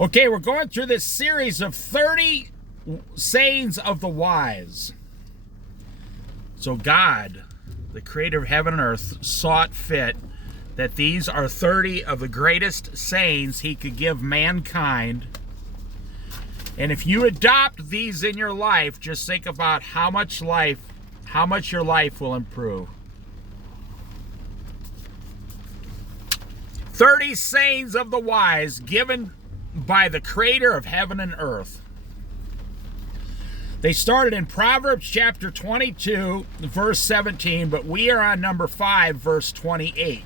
Okay, we're going through this series of 30 sayings of the wise. So God, the creator of heaven and earth, saw it fit that these are 30 of the greatest sayings he could give mankind. And if you adopt these in your life, just think about how much your life will improve. 30 sayings of the wise given by the creator of heaven and earth. They started in Proverbs chapter 22, verse 17, but we are on number 5, verse 28.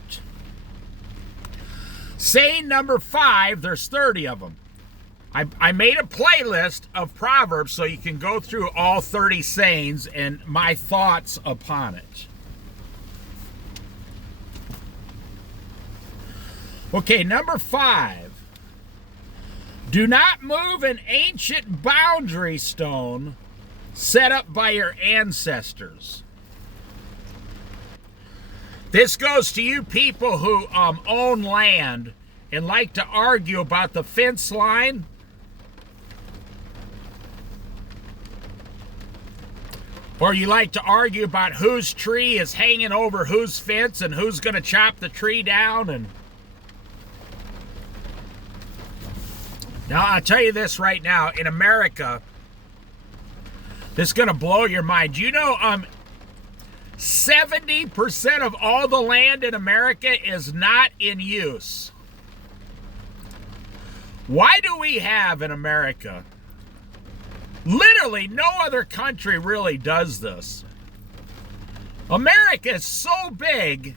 Saying number 5, there's 30 of them. I made a playlist of Proverbs so you can go through all 30 sayings and my thoughts upon it. Okay, number 5. Do not move an ancient boundary stone set up by your ancestors. This goes to you people who own land and like to argue about the fence line. Or you like to argue about whose tree is hanging over whose fence and who's going to chop the tree down. And now, I'll tell you this right now. In America, this is going to blow your mind. You know, 70% of all the land in America is not in use. Why do we have in America? Literally, no other country really does this. America is so big.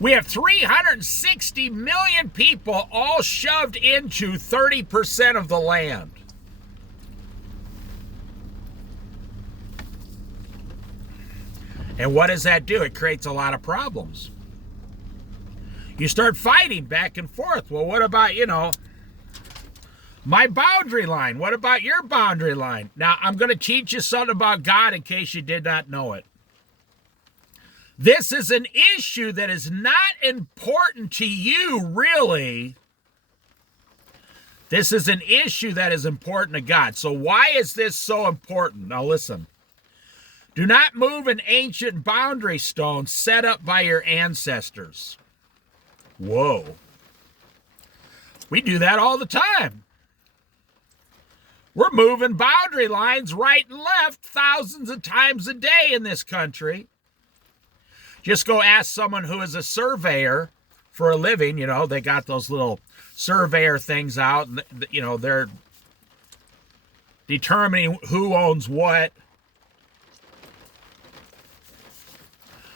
We have 360 million people all shoved into 30% of the land. And what does that do? It creates a lot of problems. You start fighting back and forth. Well, what about, my boundary line? What about your boundary line? Now, I'm going to teach you something about God in case you did not know it. This is an issue that is not important to you, really. This is an issue that is important to God. So why is this so important? Now listen. Do not move an ancient boundary stone set up by your ancestors. Whoa. We do that all the time. We're moving boundary lines right and left thousands of times a day in this country. Just go ask someone who is a surveyor for a living. They got those little surveyor things out, and they're determining who owns what.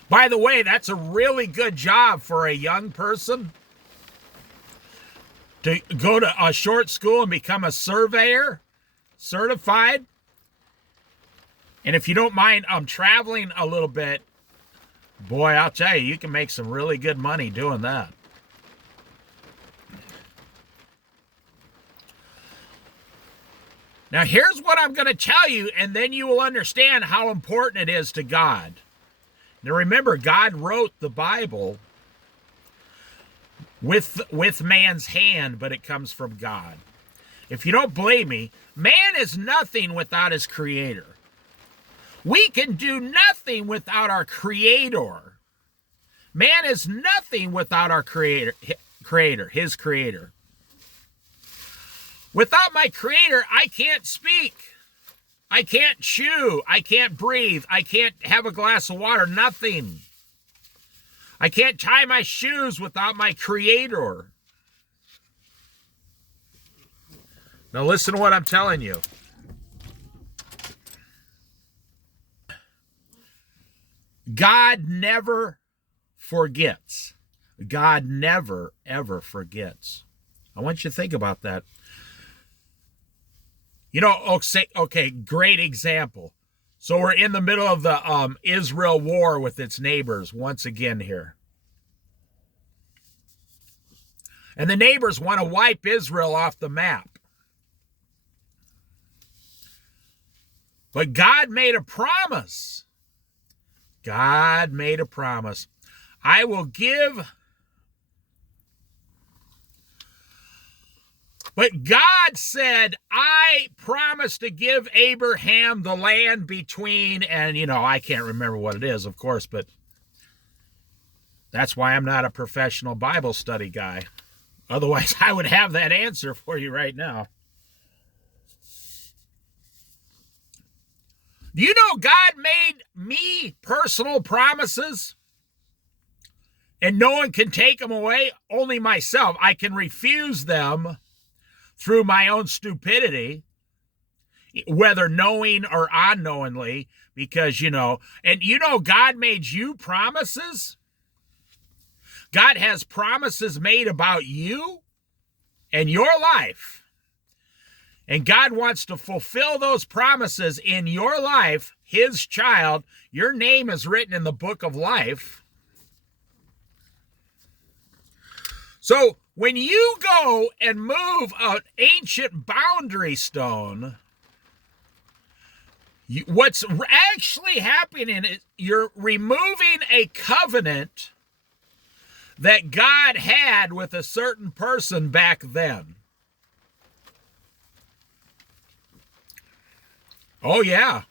By the way, that's a really good job for a young person to go to a short school and become a surveyor, certified. And if you don't mind traveling a little bit, boy, I'll tell you, you can make some really good money doing that. Now, here's what I'm going to tell you, and then you will understand how important it is to God. Now, remember, God wrote the Bible with man's hand, but it comes from God. If you don't believe me, man is nothing without his creator. We can do nothing without our creator. Man is nothing without our creator, his creator. Without my creator, I can't speak. I can't chew. I can't breathe. I can't have a glass of water. Nothing. I can't tie my shoes without my creator. Now listen to what I'm telling you. God never forgets. God never, ever forgets. I want you to think about that. Okay, great example. So we're in the middle of the Israel war with its neighbors once again here. And the neighbors want to wipe Israel off the map. But God made a promise. God made a promise. I will give But God said, I promised to give Abraham the land between, and I can't remember what it is, of course, but that's why I'm not a professional Bible study guy. Otherwise, I would have that answer for you right now. Do you know God made me personal promises? And no one can take them away, only myself. I can refuse them through my own stupidity, whether knowing or unknowingly, because, God made you promises. God has promises made about you and your life. And God wants to fulfill those promises in your life, his child. Your name is written in the book of life. So when you go and move an ancient boundary stone, what's actually happening is you're removing a covenant that God had with a certain person back then. Oh, yeah.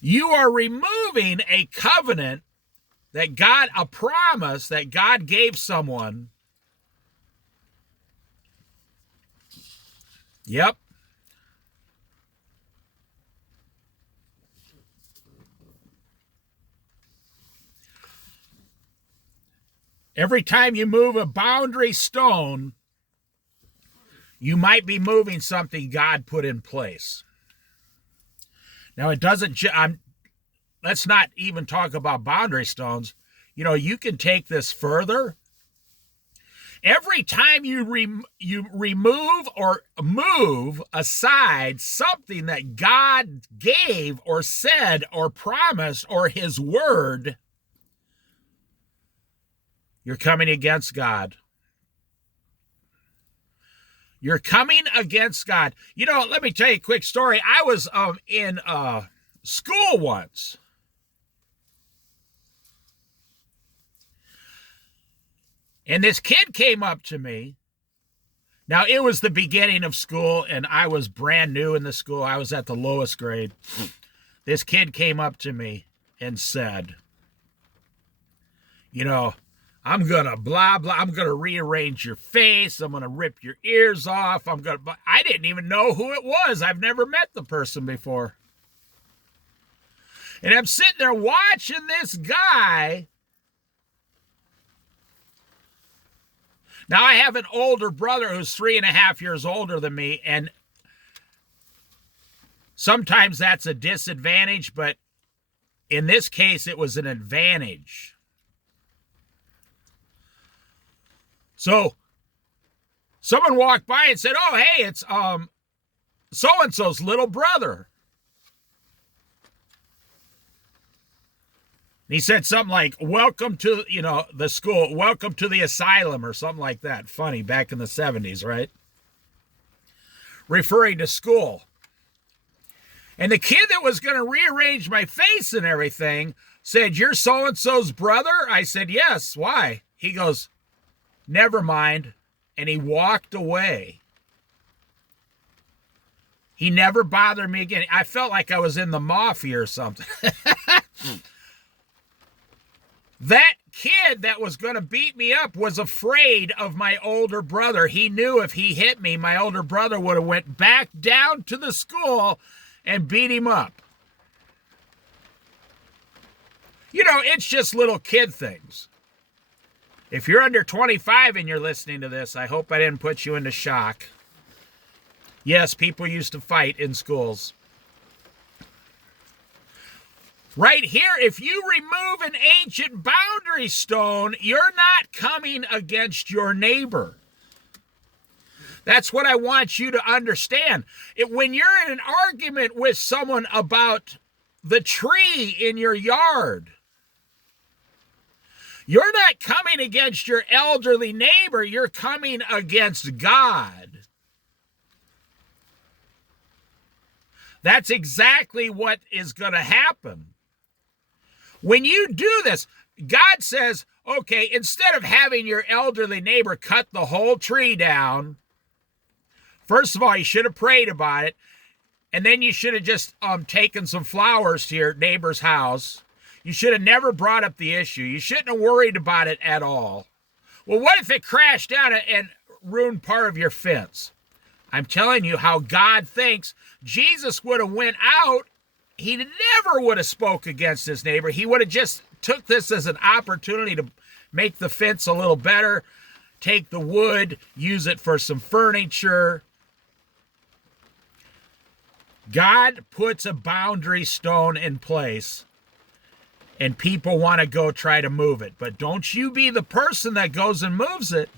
You are removing a covenant a promise that God gave someone. Yep. Every time you move a boundary stone, you might be moving something God put in place. Now, it doesn't, let's not even talk about boundary stones. You can take this further. Every time you remove or move aside something that God gave or said or promised or his word, you're coming against God. You're coming against God. Let me tell you a quick story. I was in school once. And this kid came up to me. Now, it was the beginning of school, and I was brand new in the school. I was at the lowest grade. This kid came up to me and said, I'm going to blah, blah. I'm going to rearrange your face. I'm going to rip your ears off. I didn't even know who it was. I've never met the person before. And I'm sitting there watching this guy. Now, I have an older brother who's 3.5 years older than me, and sometimes that's a disadvantage, but in this case, it was an advantage. So, someone walked by and said, oh, hey, it's so-and-so's little brother. He said something like, welcome to, the school, welcome to the asylum, or something like that. Funny, back in the 70s, right? Referring to school. And the kid that was going to rearrange my face and everything said, you're so-and-so's brother? I said, yes. Why? He goes, never mind. And he walked away. He never bothered me again. I felt like I was in the mafia or something. That kid that was going to beat me up was afraid of my older brother. He knew if he hit me, my older brother would have went back down to the school and beat him up. It's just little kid things. If you're under 25 and you're listening to this, I hope I didn't put you into shock. Yes, people used to fight in schools. Right here, if you remove an ancient boundary stone, you're not coming against your neighbor. That's what I want you to understand. When you're in an argument with someone about the tree in your yard, you're not coming against your elderly neighbor, you're coming against God. That's exactly what is going to happen. When you do this, God says, okay, instead of having your elderly neighbor cut the whole tree down, First of all, you should have prayed about it. And then you should have just taken some flowers to your neighbor's house. You should have never brought up the issue. You shouldn't have worried about it at all. Well, what if it crashed down and ruined part of your fence? I'm telling you how God thinks. Jesus would have went out. He never would have spoke against his neighbor. He would have just took this as an opportunity to make the fence a little better, take the wood, use it for some furniture. God puts a boundary stone in place, and people want to go try to move it. But don't you be the person that goes and moves it.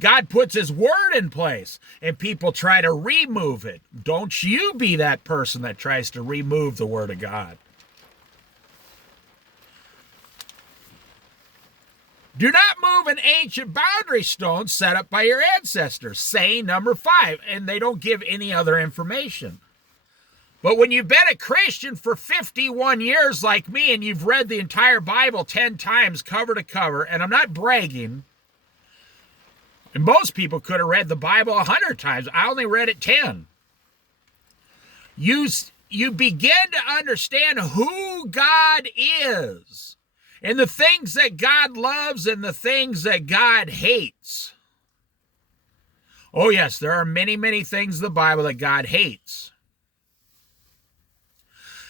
God puts his word in place, and people try to remove it. Don't you be that person that tries to remove the word of God. Do not move an ancient boundary stone set up by your ancestors. Saying number 5, and they don't give any other information. But when you've been a Christian for 51 years like me, and you've read the entire Bible 10 times cover to cover, and I'm not bragging, and most people could have read the Bible 100 times. I only read it 10. You begin to understand who God is, and the things that God loves and the things that God hates. Oh yes, there are many, many things in the Bible that God hates.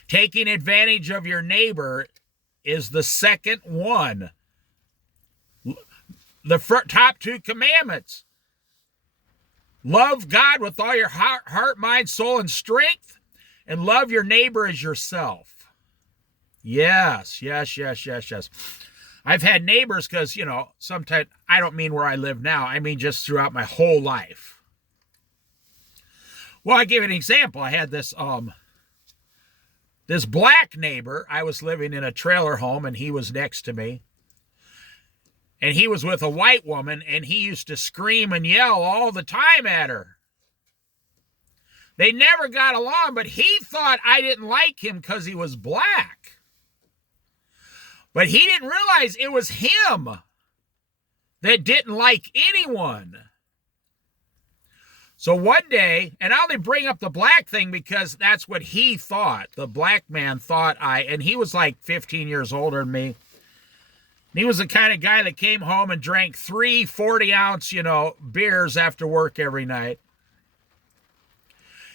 Taking advantage of your neighbor is the second one. The top 2 commandments. Love God with all your heart, mind, soul, and strength, and love your neighbor as yourself. Yes. I've had neighbors because, sometimes, I don't mean where I live now. I mean just throughout my whole life. Well, I give an example. I had this black neighbor. I was living in a trailer home, and he was next to me. And he was with a white woman, and he used to scream and yell all the time at her. They never got along, but he thought I didn't like him because he was black. But he didn't realize it was him that didn't like anyone. So one day, and I only bring up the black thing because that's what he thought. The black man thought and he was like 15 years older than me. And he was the kind of guy that came home and drank 3 40-ounce, beers after work every night.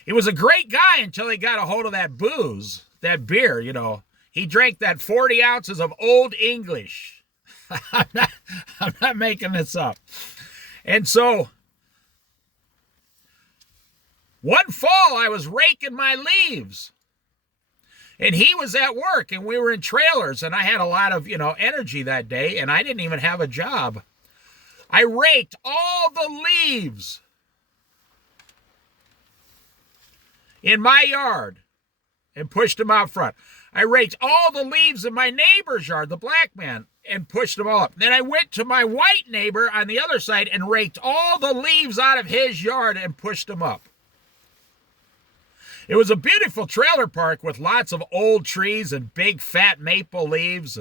He was a great guy until he got a hold of that booze, that beer, He drank that 40 ounces of Old English. I'm not making this up. And so, one fall, I was raking my leaves. And he was at work, and we were in trailers, and I had a lot of, energy that day, and I didn't even have a job. I raked all the leaves in my yard and pushed them out front. I raked all the leaves in my neighbor's yard, the black man, and pushed them all up. Then I went to my white neighbor on the other side and raked all the leaves out of his yard and pushed them up. It was a beautiful trailer park with lots of old trees and big fat maple leaves.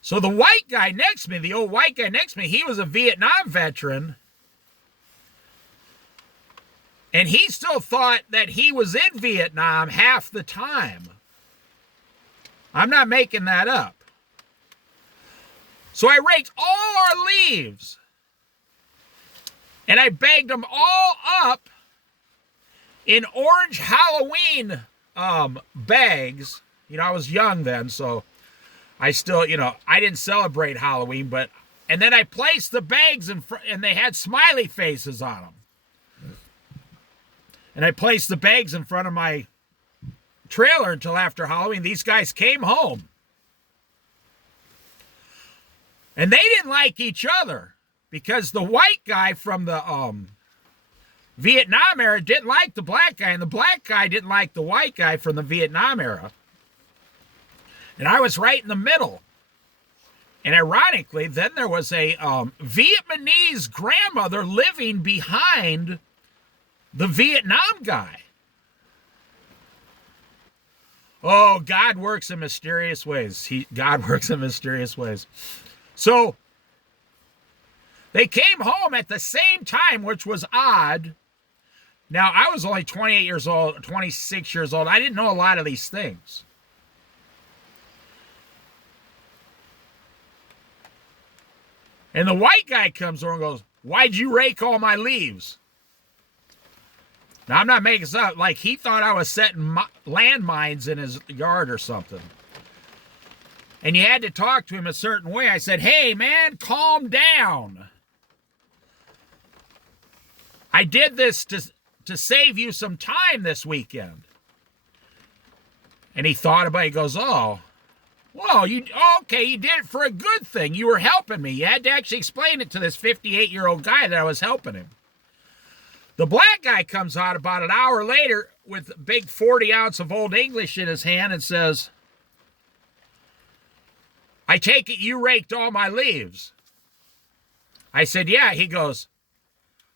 So the white guy next to me, the old white guy next to me, he was a Vietnam veteran. And he still thought that he was in Vietnam half the time. I'm not making that up. So I raked all our leaves. And I bagged them all up in orange Halloween bags. I was young then, so I still, I didn't celebrate Halloween, and then I placed the bags in front, and they had smiley faces on them. And I placed the bags in front of my trailer until after Halloween. These guys came home. And they didn't like each other. Because the white guy from the Vietnam era didn't like the black guy, and the black guy didn't like the white guy from the Vietnam era. And I was right in the middle. And ironically, then there was a Vietnamese grandmother living behind the Vietnam guy. Oh, God works in mysterious ways. God works in mysterious ways. So, They came home at the same time, which was odd. Now, I was only 28 years old, 26 years old. I didn't know a lot of these things. And the white guy comes over and goes, "Why'd you rake all my leaves?" Now, I'm not making this up. Like, he thought I was setting landmines in his yard or something. And you had to talk to him a certain way. I said, "Hey, man, calm down. I did this to save you some time this weekend." And he thought about it. He goes, "Oh, well, okay, you did it for a good thing. You were helping me." You had to actually explain it to this 58-year-old guy that I was helping him. The black guy comes out about an hour later with a big 40-ounce of Old English in his hand and says, "I take it you raked all my leaves." I said, "Yeah." He goes,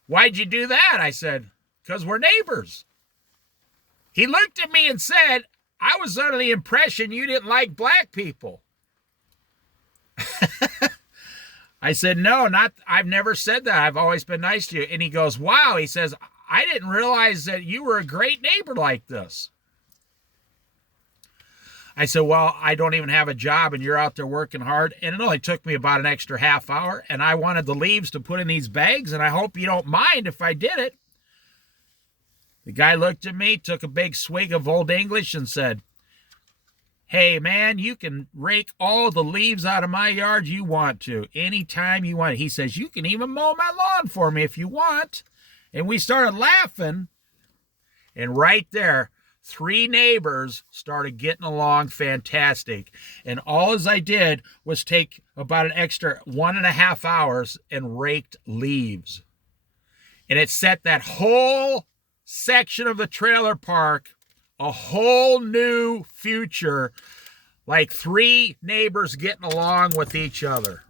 "Why'd you do that?" I said, "Because we're neighbors." He looked at me and said, "I was under the impression you didn't like black people." I said, "No, I've never said that. I've always been nice to you." And he goes, "Wow." He says, "I didn't realize that you were a great neighbor like this." I said, "Well, I don't even have a job and you're out there working hard. And it only took me about an extra half hour. And I wanted the leaves to put in these bags. And I hope you don't mind if I did it." The guy looked at me, took a big swig of Old English and said, "Hey, man, you can rake all the leaves out of my yard you want to, anytime you want." He says, "You can even mow my lawn for me if you want." And we started laughing. And right there, 3 neighbors started getting along fantastic. And all as I did was take about an extra 1.5 hours and raked leaves. And it set that whole section of the trailer park a whole new future, like 3 neighbors getting along with each other.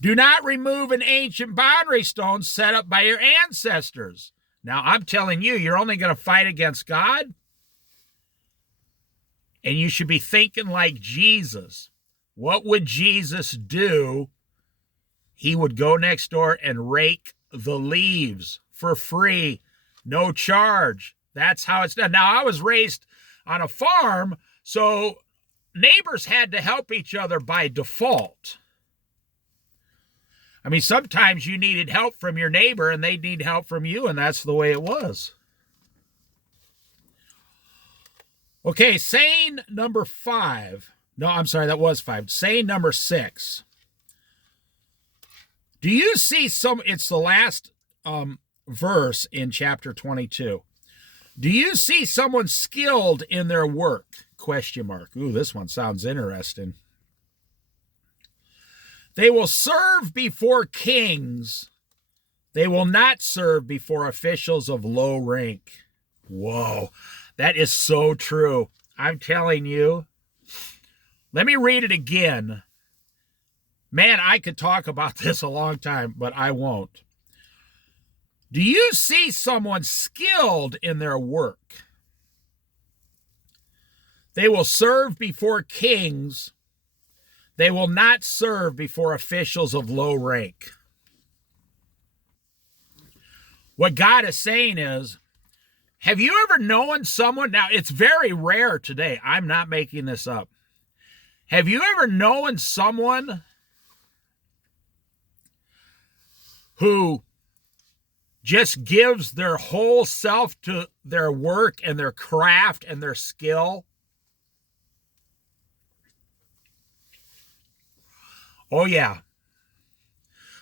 Do not remove an ancient boundary stone set up by your ancestors. Now, I'm telling you, you're only going to fight against God, and you should be thinking like Jesus. What would Jesus do? He would go next door and rake the leaves for free. No charge. That's how it's done. Now, I was raised on a farm, so neighbors had to help each other by default. I mean, sometimes you needed help from your neighbor and they'd need help from you, and that's the way it was. Okay, saying number 5. No, I'm sorry, that was 5. Saying number 6. Do you see it's the last verse in chapter 22. Do you see someone skilled in their work? Question mark. Ooh, this one sounds interesting. They will serve before kings. They will not serve before officials of low rank. Whoa, that is so true. I'm telling you. Let me read it again. Man, I could talk about this a long time, but I won't. Do you see someone skilled in their work? They will serve before kings. They will not serve before officials of low rank. What God is saying is, have you ever known someone? Now, it's very rare today. I'm not making this up. Have you ever known someone who just gives their whole self to their work and their craft and their skill? Oh, yeah.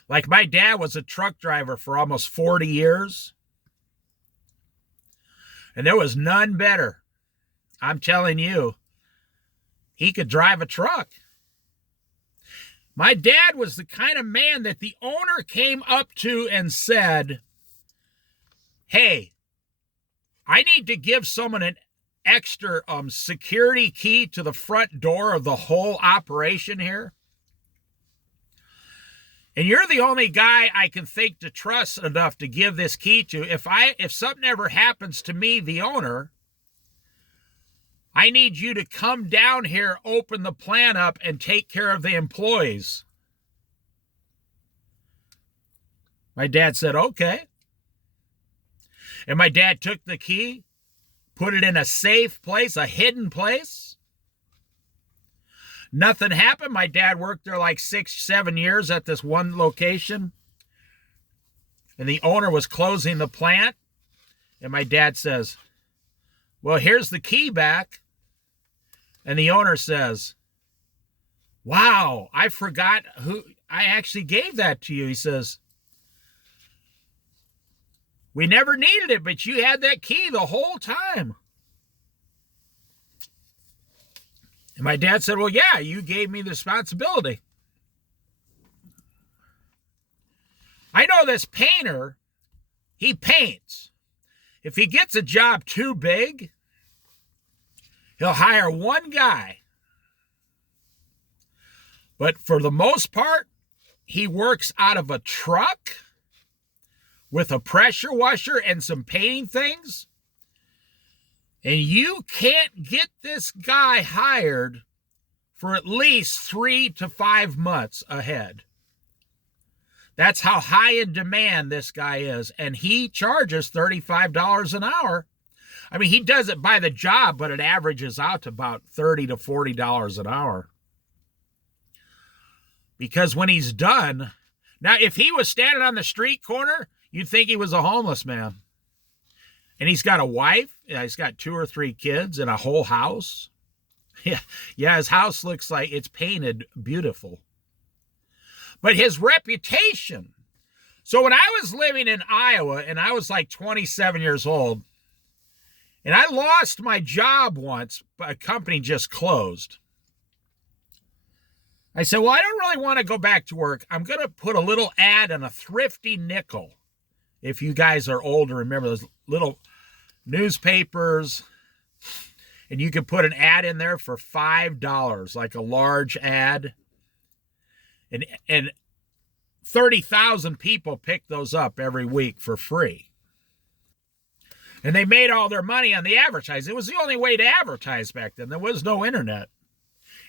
Like my dad was a truck driver for almost 40 years. And there was none better. I'm telling you, he could drive a truck. My dad was the kind of man that the owner came up to and said, "Hey, I need to give someone an extra security key to the front door of the whole operation here. And you're the only guy I can think to trust enough to give this key to. If something ever happens to me, the owner, I need you to come down here, open the plant up, and take care of the employees." My dad said, okay. And my dad took the key, put it in a safe place, a hidden place. Nothing happened. My dad worked there like 6-7 years at this one location. And the owner was closing the plant. And my dad says, well, here's the key back. And the owner says, wow, I forgot who I actually gave that to you. He says, we never needed it, but you had that key the whole time. And my dad said, well, yeah, you gave me the responsibility. I know this painter, he paints. If he gets a job too big, he'll hire one guy. But for the most part, he works out of a truck with a pressure washer and some painting things. And you can't get this guy hired for at least 3 to 5 months ahead. That's how high in demand this guy is. And he charges $35 an hour. I mean, he does it by the job, but it averages out to about $30 to $40 an hour. Because when he's done, now if he was standing on the street corner, you'd think he was a homeless man. And he's got a wife, he's got 2 or 3 kids and a whole house. Yeah, his house looks like it's painted beautiful. But his reputation. So when I was living in Iowa and I was like 27 years old, and I lost my job once, a company just closed. I said, well, I don't really want to go back to work. I'm going to put a little ad in a Thrifty Nickel. If you guys are old and remember those little newspapers, and you can put an ad in there for $5, like a large ad. And 30,000 people pick those up every week for free. And they made all their money on the advertising. It was the only way to advertise back then. There was no internet.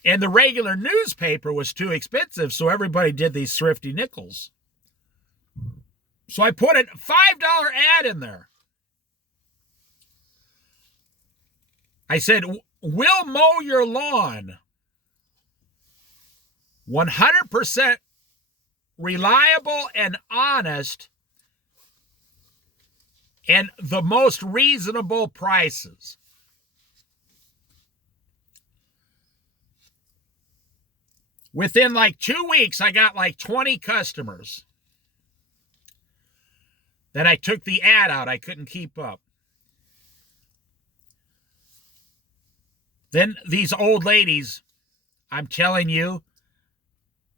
And the regular newspaper was too expensive, so everybody did these Thrifty Nickels. So I put a $5 ad in there. I said, we'll mow your lawn. 100% reliable and honest, and the most reasonable prices. Within like 2 weeks, I got like 20 customers. Then I took the ad out. I couldn't keep up. Then these old ladies, I'm telling you,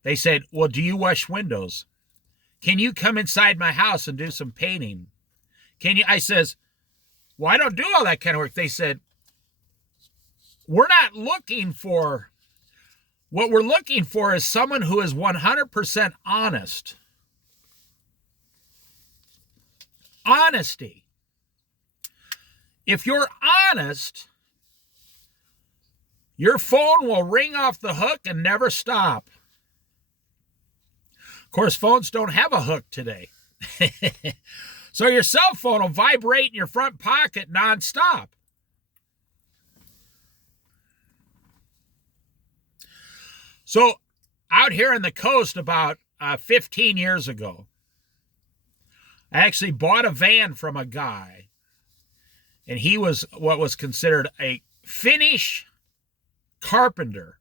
they said, well, do you wash windows? Can you come inside my house and do some painting? Can you? I says, well, I don't do all that kind of work. They said, we're not looking for, what we're looking for is someone who is 100% honest. Honesty. If you're honest, your phone will ring off the hook and never stop. Of course, phones don't have a hook today. So your cell phone will vibrate in your front pocket nonstop. So out here on the coast about 15 years ago, I actually bought a van from a guy, and he was what was considered a Finnish carpenter.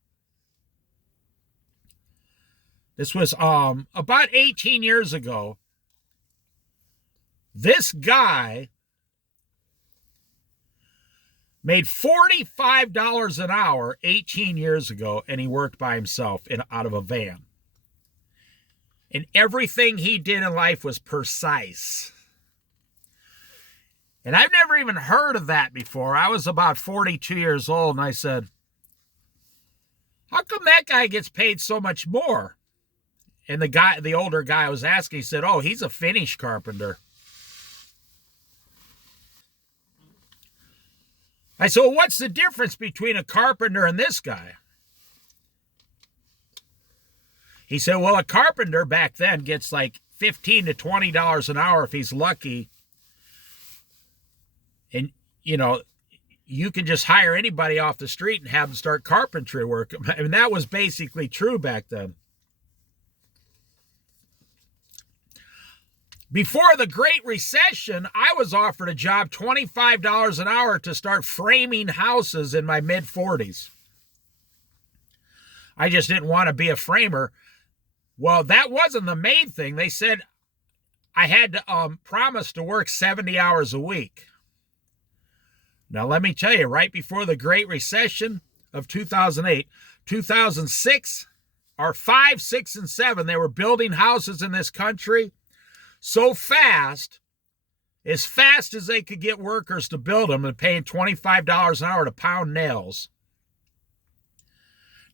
This was about 18 years ago. This guy made $45 an hour 18 years ago, and he worked by himself out of a van. And everything he did in life was precise. And I've never even heard of that before. I was about 42 years old, and I said, how come that guy gets paid so much more? And the older guy I was asking, he said, oh, he's a Finnish carpenter. I said, well, what's the difference between a carpenter and this guy? He said, well, a carpenter back then gets like $15 to $20 an hour if he's lucky. And, you know, you can just hire anybody off the street and have them start carpentry work. I mean, that was basically true back then. Before the Great Recession, I was offered a job, $25 an hour, to start framing houses in my mid-40s. I just didn't want to be a framer. Well, that wasn't the main thing. They said I had to promise to work 70 hours a week. Now, let me tell you, right before the Great Recession of 2008, 2006, or 5, 6, and 7, they were building houses in this country so fast, as fast as they could get workers to build them, and paying $25 an hour to pound nails.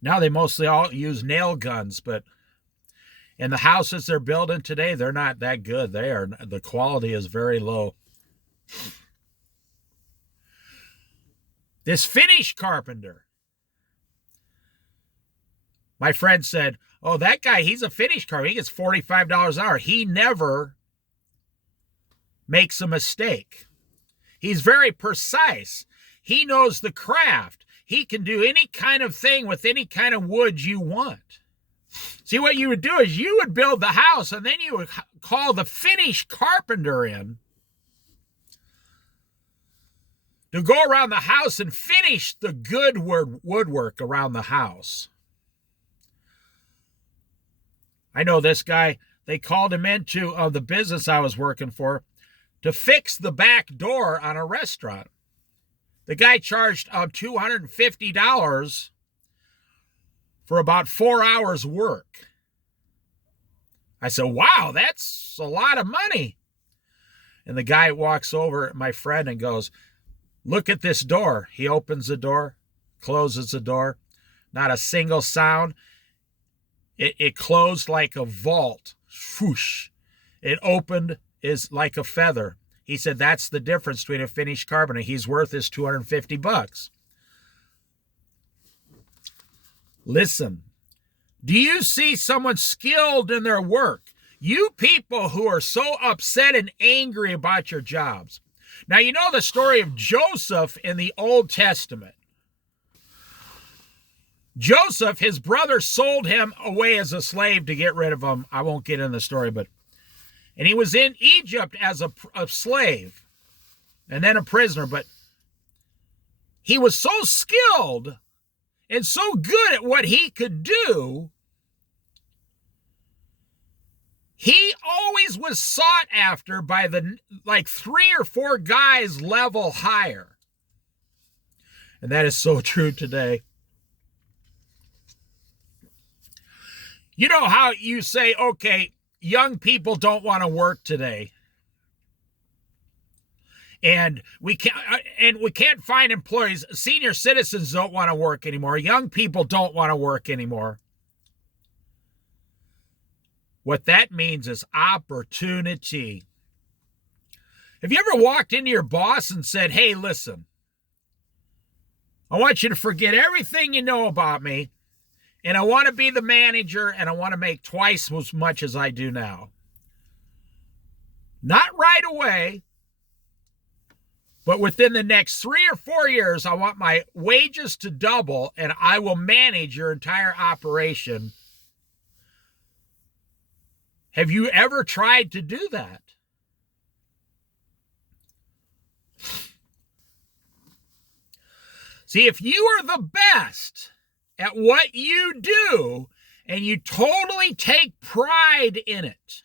Now they mostly all use nail guns, but in the houses they're building today, they're not that good. The quality is very low. This Finnish carpenter, my friend said, oh, that guy, he's a Finnish carpenter. He gets $45 an hour. He never makes a mistake. He's very precise. He knows the craft. He can do any kind of thing with any kind of wood you want. See, what you would do is you would build the house, and then you would call the Finnish carpenter in to go around the house and finish the good woodwork around the house. I know this guy, they called him into the business I was working for to fix the back door on a restaurant. The guy charged $250 for about 4 hours work. I said, wow, that's a lot of money. And the guy walks over at my friend and goes, look at this door. He opens the door, closes the door, not a single sound. It closed like a vault. Whoosh. It opened is like a feather. He said that's the difference between a Finnish carpenter. He's worth his $250. Listen, do you see someone skilled in their work? You people who are so upset and angry about your jobs. Now, you know the story of Joseph in the Old Testament. Joseph, his brother sold him away as a slave to get rid of him. I won't get into the story, and he was in Egypt as a slave and then a prisoner, but he was so skilled and so good at what he could do, he always was sought after by the 3 or 4 guys level higher. And that is so true today. You know how you say, okay, young people don't want to work today, and we can't find employees. Senior citizens don't want to work anymore. Young people don't want to work anymore. What that means is opportunity. Have you ever walked into your boss and said, hey, listen, I want you to forget everything you know about me, and I want to be the manager, and I want to make twice as much as I do now. Not right away, but within the next 3 or 4 years, I want my wages to double, and I will manage your entire operation. Have you ever tried to do that? See, if you are the best at what you do, and you totally take pride in it.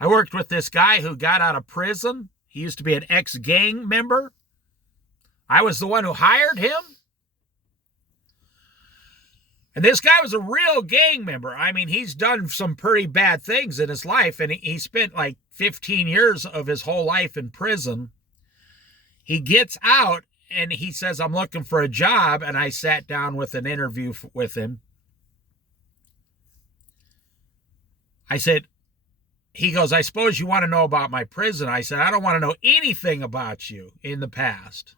I worked with this guy who got out of prison. He used to be an ex-gang member. I was the one who hired him. And this guy was a real gang member. I mean, he's done some pretty bad things in his life, and he spent 15 years of his whole life in prison. He gets out, and he says, I'm looking for a job, and I sat down with an interview with him. I said, he goes, I suppose you want to know about my prison. I said, I don't want to know anything about you in the past.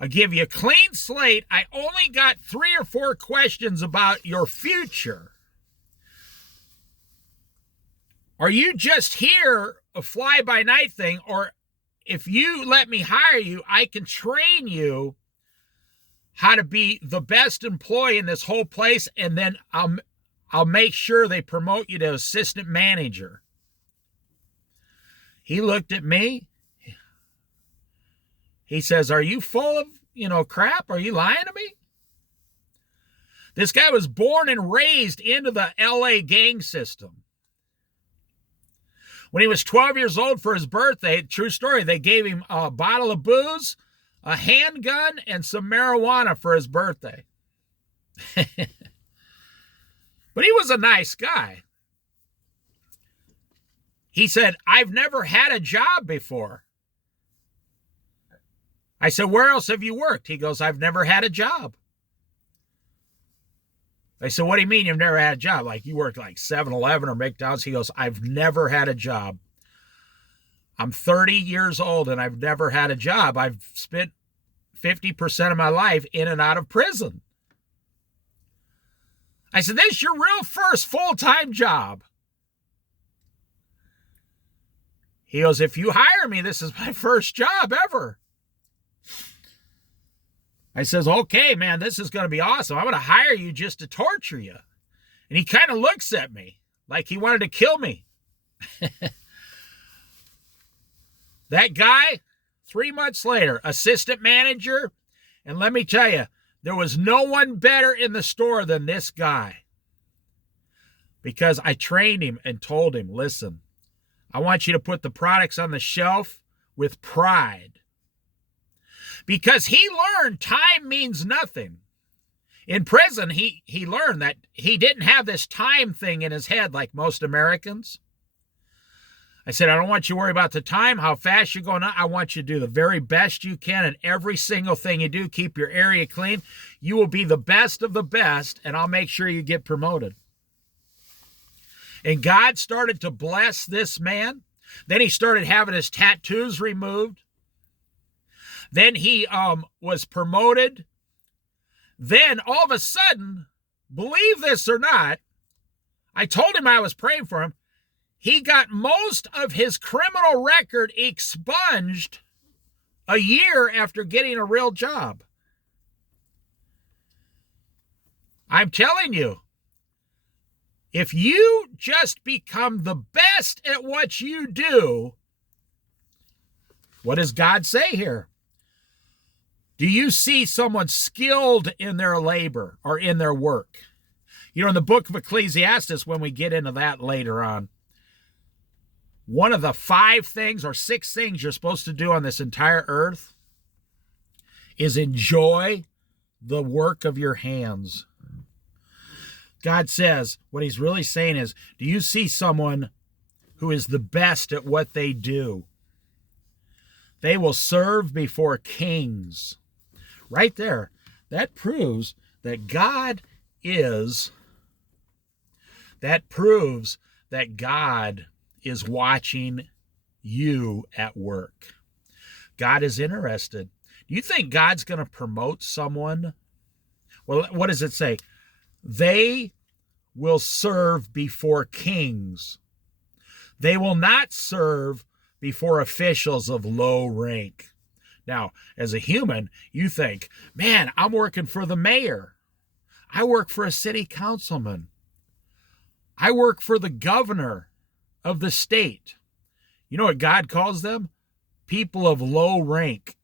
I'll give you a clean slate. I only got 3 or 4 questions about your future. Are you just here, a fly-by-night thing, or if you let me hire you, I can train you how to be the best employee in this whole place, and then I'll make sure they promote you to assistant manager. He looked at me. He says, are you full of, crap? Are you lying to me? This guy was born and raised into the LA gang system. When he was 12 years old for his birthday, true story, they gave him a bottle of booze, a handgun, and some marijuana for his birthday. But he was a nice guy. He said, I've never had a job before. I said, where else have you worked? He goes, I've never had a job. I said, what do you mean you've never had a job? Like you worked like 7-Eleven or McDonald's? He goes, I've never had a job. I'm 30 years old and I've never had a job. I've spent 50% of my life in and out of prison. I said, this is your real first full-time job. He goes, if you hire me, this is my first job ever. I says, okay, man, this is going to be awesome. I'm going to hire you just to torture you. And he kind of looks at me like he wanted to kill me. That guy, 3 months later, assistant manager. And let me tell you, there was no one better in the store than this guy. Because I trained him and told him, listen, I want you to put the products on the shelf with pride. Because he learned time means nothing. In prison, he learned that he didn't have this time thing in his head like most Americans. I said, I don't want you to worry about the time, how fast you're going. I want you to do the very best you can, and every single thing you do, keep your area clean. You will be the best of the best, and I'll make sure you get promoted. And God started to bless this man. Then he started having his tattoos removed. Then he was promoted. Then all of a sudden, believe this or not, I told him I was praying for him. He got most of his criminal record expunged a year after getting a real job. I'm telling you, if you just become the best at what you do, what does God say here? Do you see someone skilled in their labor or in their work? In the book of Ecclesiastes, when we get into that later on, one of the 5 things or 6 things you're supposed to do on this entire earth is enjoy the work of your hands. God says, what he's really saying is, do you see someone who is the best at what they do? They will serve before kings. Right there, that proves that God is watching you at work. God is interested. Do you think God's going to promote someone? Well, what does it say? They will serve before kings. They will not serve before officials of low rank. Now, as a human, you think, man, I'm working for the mayor. I work for a city councilman. I work for the governor of the state. You know what God calls them? People of low rank.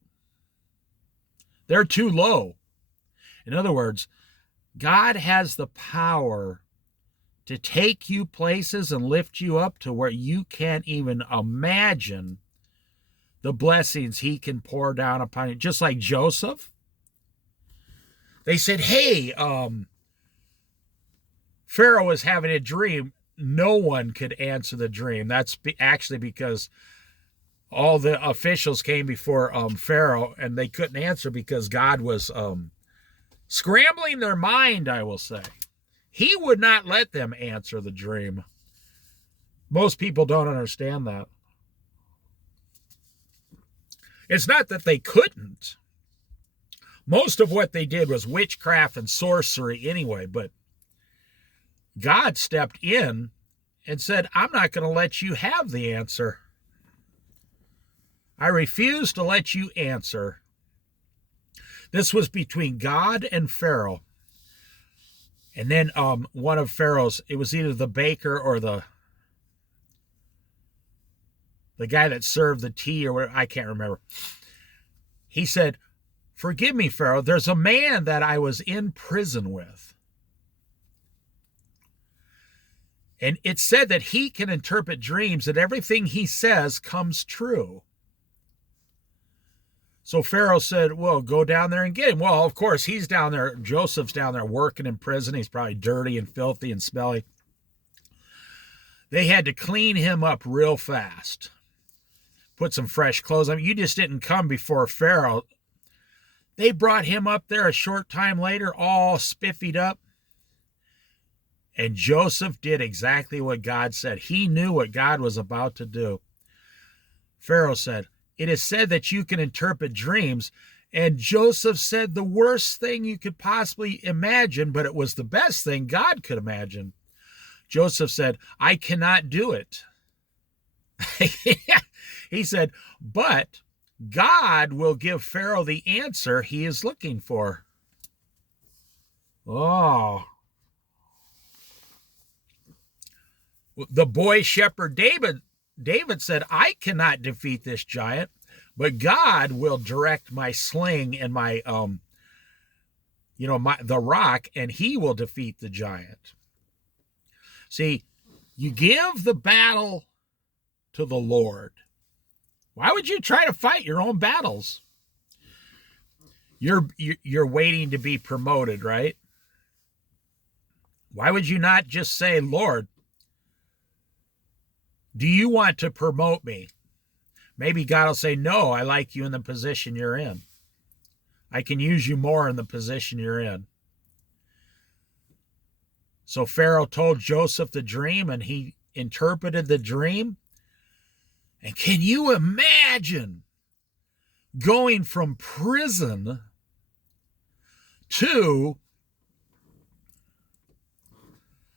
They're too low. In other words, God has the power to take you places and lift you up to where you can't even imagine the blessings he can pour down upon you. Just like Joseph. They said, hey, Pharaoh was having a dream. No one could answer the dream. That's actually because all the officials came before Pharaoh and they couldn't answer because God was scrambling their mind, I will say. He would not let them answer the dream. Most people don't understand that. It's not that they couldn't. Most of what they did was witchcraft and sorcery anyway, but God stepped in and said, I'm not going to let you have the answer. I refuse to let you answer. This was between God and Pharaoh. And then one of Pharaoh's, it was either the baker or the guy that served the tea or whatever, I can't remember. He said, forgive me, Pharaoh, there's a man that I was in prison with. And it said that he can interpret dreams, that everything he says comes true. So Pharaoh said, well, go down there and get him. Well, of course, he's down there. Joseph's down there working in prison. He's probably dirty and filthy and smelly. They had to clean him up real fast. Put some fresh clothes on. You just didn't come before Pharaoh. They brought him up there a short time later, all spiffied up. And Joseph did exactly what God said. He knew what God was about to do. Pharaoh said, it is said that you can interpret dreams. And Joseph said the worst thing you could possibly imagine, but it was the best thing God could imagine. Joseph said, I cannot do it. He said, but God will give Pharaoh the answer he is looking for. Oh. The boy shepherd David said, I cannot defeat this giant, but God will direct my sling and my, the rock, and he will defeat the giant. See, you give the battle to the Lord. Why would you try to fight your own battles? You're waiting to be promoted, right? Why would you not just say, Lord, do you want to promote me? Maybe God will say, no, I like you in the position you're in. I can use you more in the position you're in. So Pharaoh told Joseph the dream, and he interpreted the dream. And can you imagine going from prison to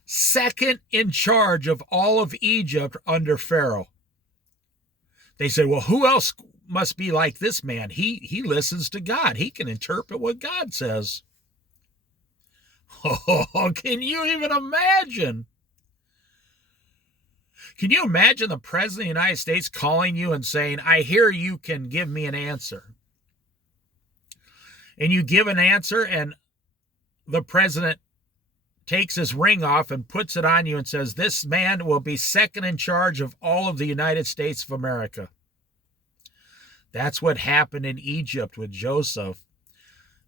second in charge of all of Egypt under Pharaoh? They said, well, who else must be like this man? He listens to God. He can interpret what God says. Oh, can you even imagine? Can you imagine the President of the United States calling you and saying, I hear you can give me an answer? And you give an answer, and the president takes his ring off and puts it on you and says, this man will be second in charge of all of the United States of America. That's what happened in Egypt with Joseph,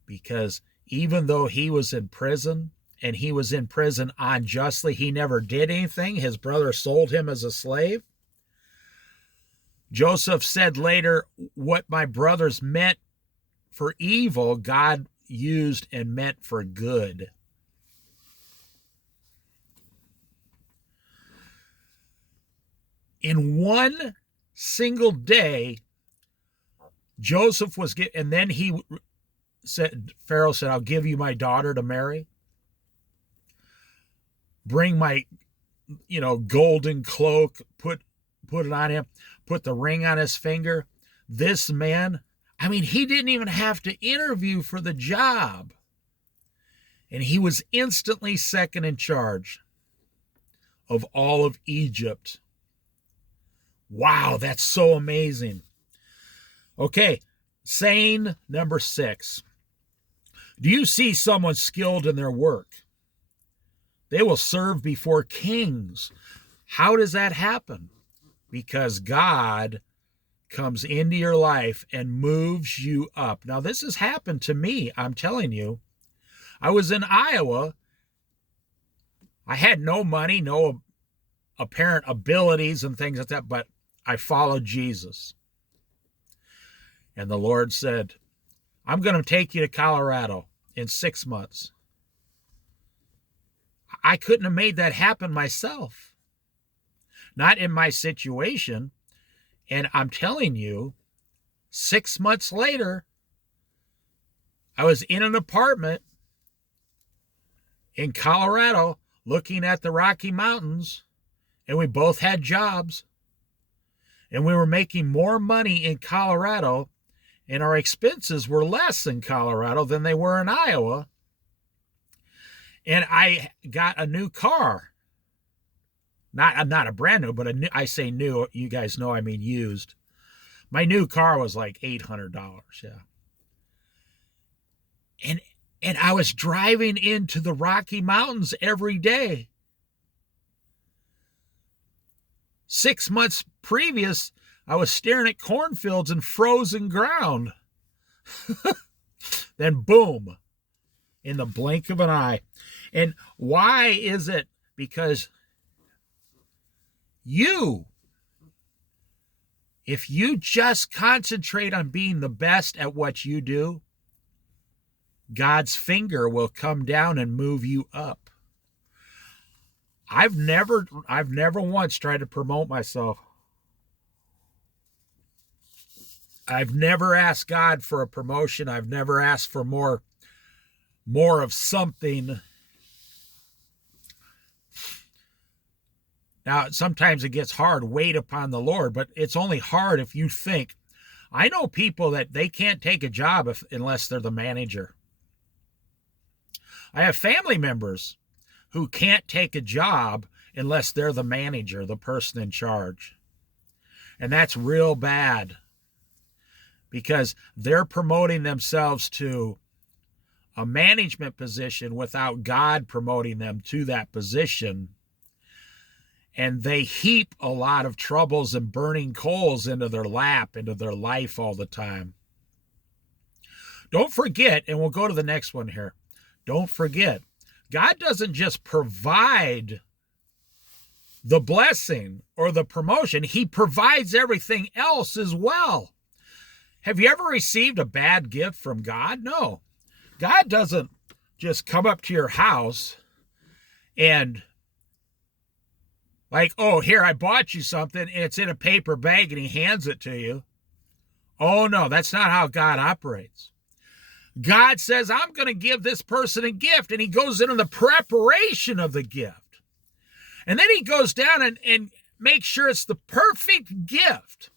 because even though he was in prison, and he was in prison unjustly, he never did anything. His brother sold him as a slave. Joseph said later, what my brothers meant for evil, God used and meant for good. In one single day, Joseph was and then Pharaoh said, I'll give you my daughter to marry. Bring my, golden cloak, put it on him, put the ring on his finger. This man, he didn't even have to interview for the job. And he was instantly second in charge of all of Egypt. Wow, that's so amazing. Okay, saying number 6. Do you see someone skilled in their work? They will serve before kings. How does that happen? Because God comes into your life and moves you up. Now, this has happened to me, I'm telling you. I was in Iowa. I had no money, no apparent abilities and things like that, but I followed Jesus. And the Lord said, I'm going to take you to Colorado in 6 months. I couldn't have made that happen myself. Not in my situation. And I'm telling you, 6 months later, I was in an apartment in Colorado looking at the Rocky Mountains, and we both had jobs, and we were making more money in Colorado, and our expenses were less in Colorado than they were in Iowa. And I got a new car. Not a brand new, but a new, I say new, you guys know I mean used. My new car was like $800, yeah. And I was driving into the Rocky Mountains every day. 6 months previous, I was staring at cornfields and frozen ground. Then boom, in the blink of an eye. And why is it? Because if you just concentrate on being the best at what you do, God's finger will come down and move you up. I've never once tried to promote myself. I've never asked God for a promotion. I've never asked for more of something. Now, sometimes it gets hard, wait upon the Lord, but it's only hard if you think. I know people that they can't take a job unless they're the manager. I have family members who can't take a job unless they're the manager, the person in charge. And that's real bad because they're promoting themselves to a management position without God promoting them to that position. And they heap a lot of troubles and burning coals into their lap, into their life all the time. Don't forget, and we'll go to the next one here. Don't forget, God doesn't just provide the blessing or the promotion. He provides everything else as well. Have you ever received a bad gift from God? No. God doesn't just come up to your house and like, oh, here, I bought you something, and it's in a paper bag, and he hands it to you. Oh, no, that's not how God operates. God says, I'm going to give this person a gift, and he goes into the preparation of the gift. And then he goes down and makes sure it's the perfect gift.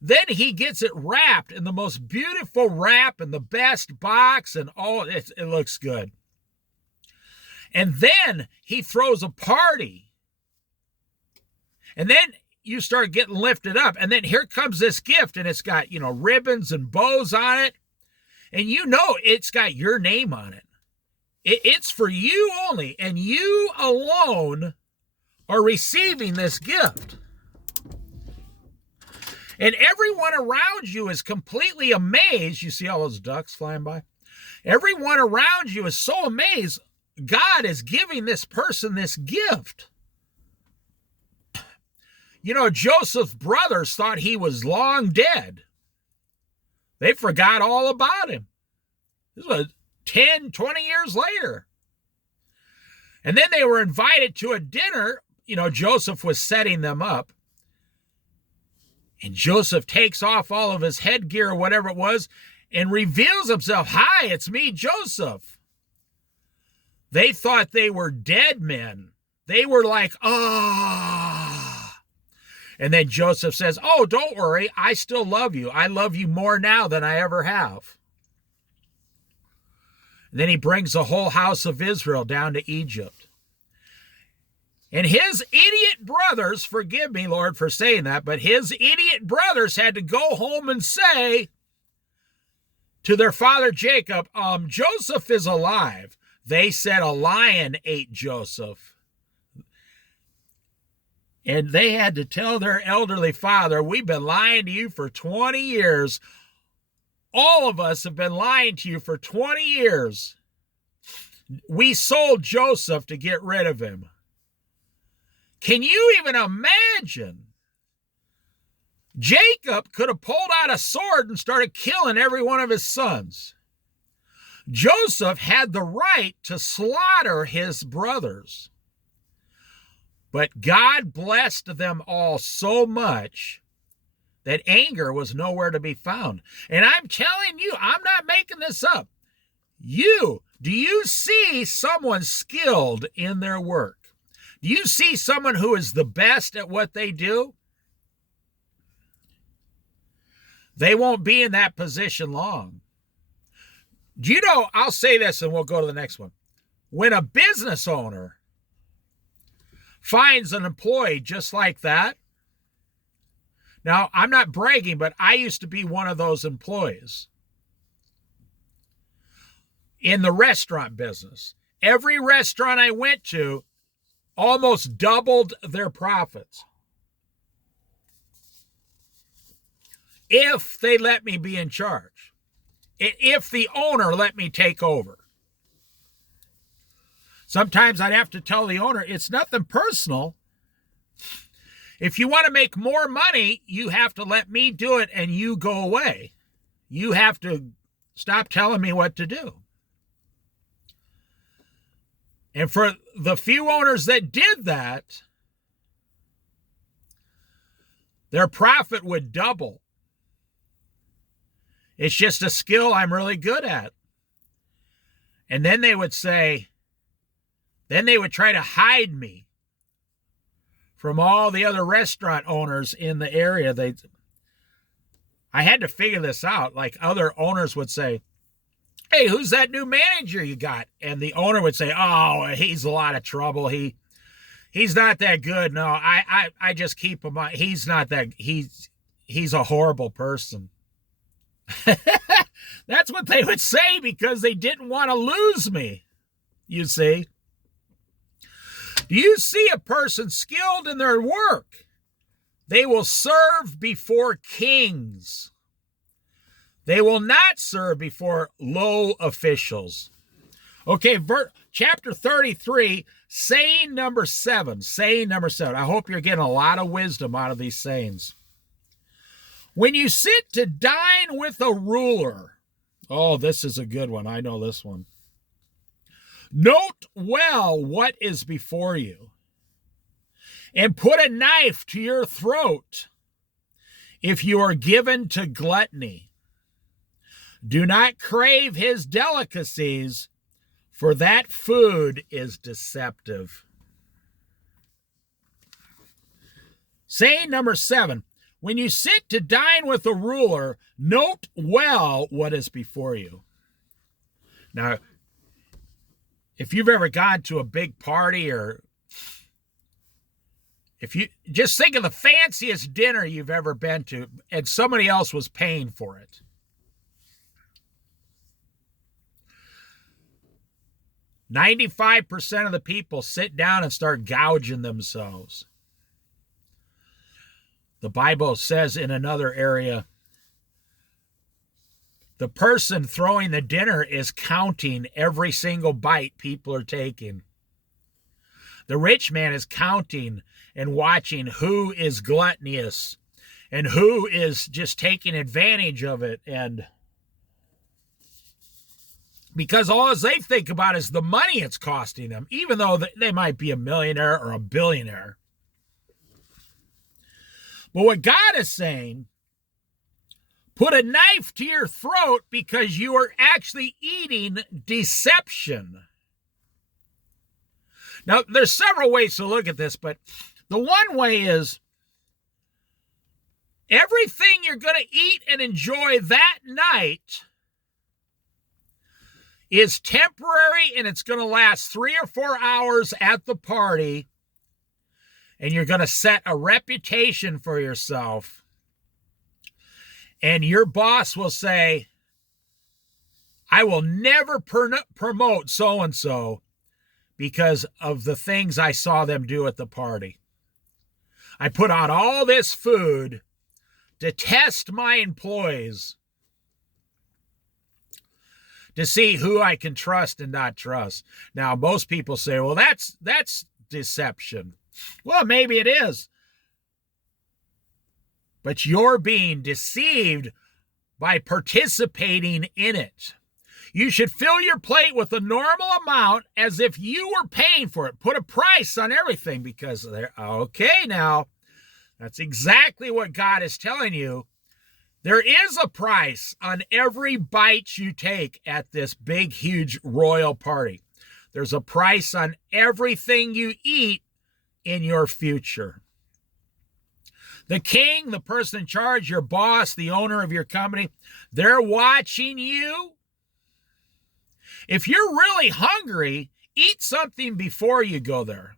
Then he gets it wrapped in the most beautiful wrap and the best box, and it looks good. And then he throws a party. And then you start getting lifted up. And then here comes this gift, and it's got, ribbons and bows on it. And it's got your name on it. It's for you only, and you alone are receiving this gift. And everyone around you is completely amazed. You see all those ducks flying by? Everyone around you is so amazed. God is giving this person this gift. Joseph's brothers thought he was long dead. They forgot all about him. This was 10, 20 years later. And then they were invited to a dinner. Joseph was setting them up. And Joseph takes off all of his headgear or whatever it was and reveals himself. Hi, it's me, Joseph. They thought they were dead men. They were like, And then Joseph says, oh, don't worry, I still love you. I love you more now than I ever have. And then he brings the whole house of Israel down to Egypt. And his idiot brothers, forgive me, Lord, for saying that, but his idiot brothers had to go home and say to their father Jacob, Joseph is alive. They said a lion ate Joseph. And they had to tell their elderly father, we've been lying to you for 20 years. All of us have been lying to you for 20 years. We sold Joseph to get rid of him. Can you even imagine? Jacob could have pulled out a sword and started killing every one of his sons. Joseph had the right to slaughter his brothers. But God blessed them all so much that anger was nowhere to be found. And I'm telling you, I'm not making this up. Do you see someone skilled in their work? Do you see someone who is the best at what they do? They won't be in that position long. Do you know, I'll say this and we'll go to the next one. When a business owner finds an employee just like that, now I'm not bragging, but I used to be one of those employees in the restaurant business. Every restaurant I went to almost doubled their profits if they let me be in charge, if the owner let me take over. Sometimes I'd have to tell the owner, it's nothing personal. If you want to make more money, you have to let me do it and you go away. You have to stop telling me what to do. And for the few owners that did that, their profit would double. It's just a skill I'm really good at. And then they would say, then they would try to hide me from all the other restaurant owners in the area. I had to figure this out. Like other owners would say, hey, who's that new manager you got? And the owner would say, oh, he's a lot of trouble. He's not that good. No, I just keep him on. He's not that, he's a horrible person. That's what they would say because they didn't want to lose me, you see. Do you see a person skilled in their work? They will serve before kings. They will not serve before low officials. Okay, chapter 33, saying number 7. Saying number 7. I hope you're getting a lot of wisdom out of these sayings. When you sit to dine with a ruler. Oh, this is a good one. I know this one. Note well what is before you, and put a knife to your throat if you are given to gluttony. Do not crave his delicacies, for that food is deceptive. Saying number 7. When you sit to dine with a ruler, note well what is before you. Now, if you've ever gone to a big party, or if you just think of the fanciest dinner you've ever been to and somebody else was paying for it. 95% of the people sit down and start gouging themselves. The Bible says in another area, the person throwing the dinner is counting every single bite people are taking. The rich man is counting and watching who is gluttonous and who is just taking advantage of it. And because all they think about is the money it's costing them, even though they might be a millionaire or a billionaire. But what God is saying, put a knife to your throat because you are actually eating deception. Now, there's several ways to look at this, but the one way is everything you're going to eat and enjoy that night is temporary, and it's going to last 3 or 4 hours at the party, and you're going to set a reputation for yourself. And your boss will say, I will never promote so-and-so because of the things I saw them do at the party. I put out all this food to test my employees, to see who I can trust and not trust. Now, most people say, well, that's deception. Well, maybe it is. But you're being deceived by participating in it. You should fill your plate with a normal amount as if you were paying for it. Put a price on everything because okay, now, that's exactly what God is telling you. There is a price on every bite you take at this big, huge royal party. There's a price on everything you eat in your future. The king, the person in charge, your boss, the owner of your company, they're watching you. If you're really hungry, eat something before you go there.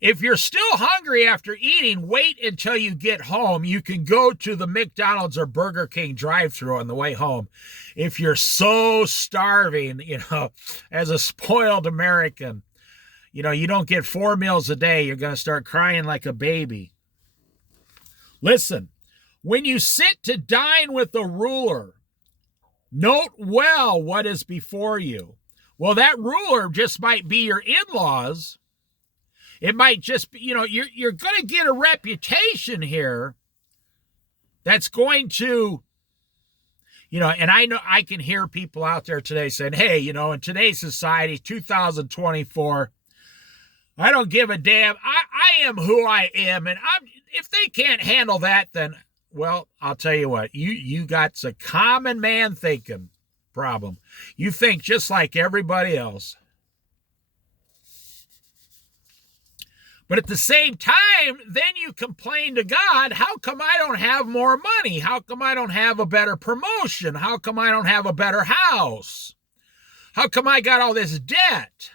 If you're still hungry after eating, wait until you get home. You can go to the McDonald's or Burger King drive-thru on the way home. If you're so starving, as a spoiled American, you don't get 4 meals a day, you're going to start crying like a baby. Listen, when you sit to dine with a ruler, note well what is before you. Well, that ruler just might be your in-laws. It might just be, you're going to get a reputation here that's going to, and I know I can hear people out there today saying, hey, in today's society, 2024, I don't give a damn. I am who I am. And if they can't handle that, then, well, I'll tell you what, you got a common man thinking problem. You think just like everybody else. But at the same time, then you complain to God, how come I don't have more money? How come I don't have a better promotion? How come I don't have a better house? How come I got all this debt?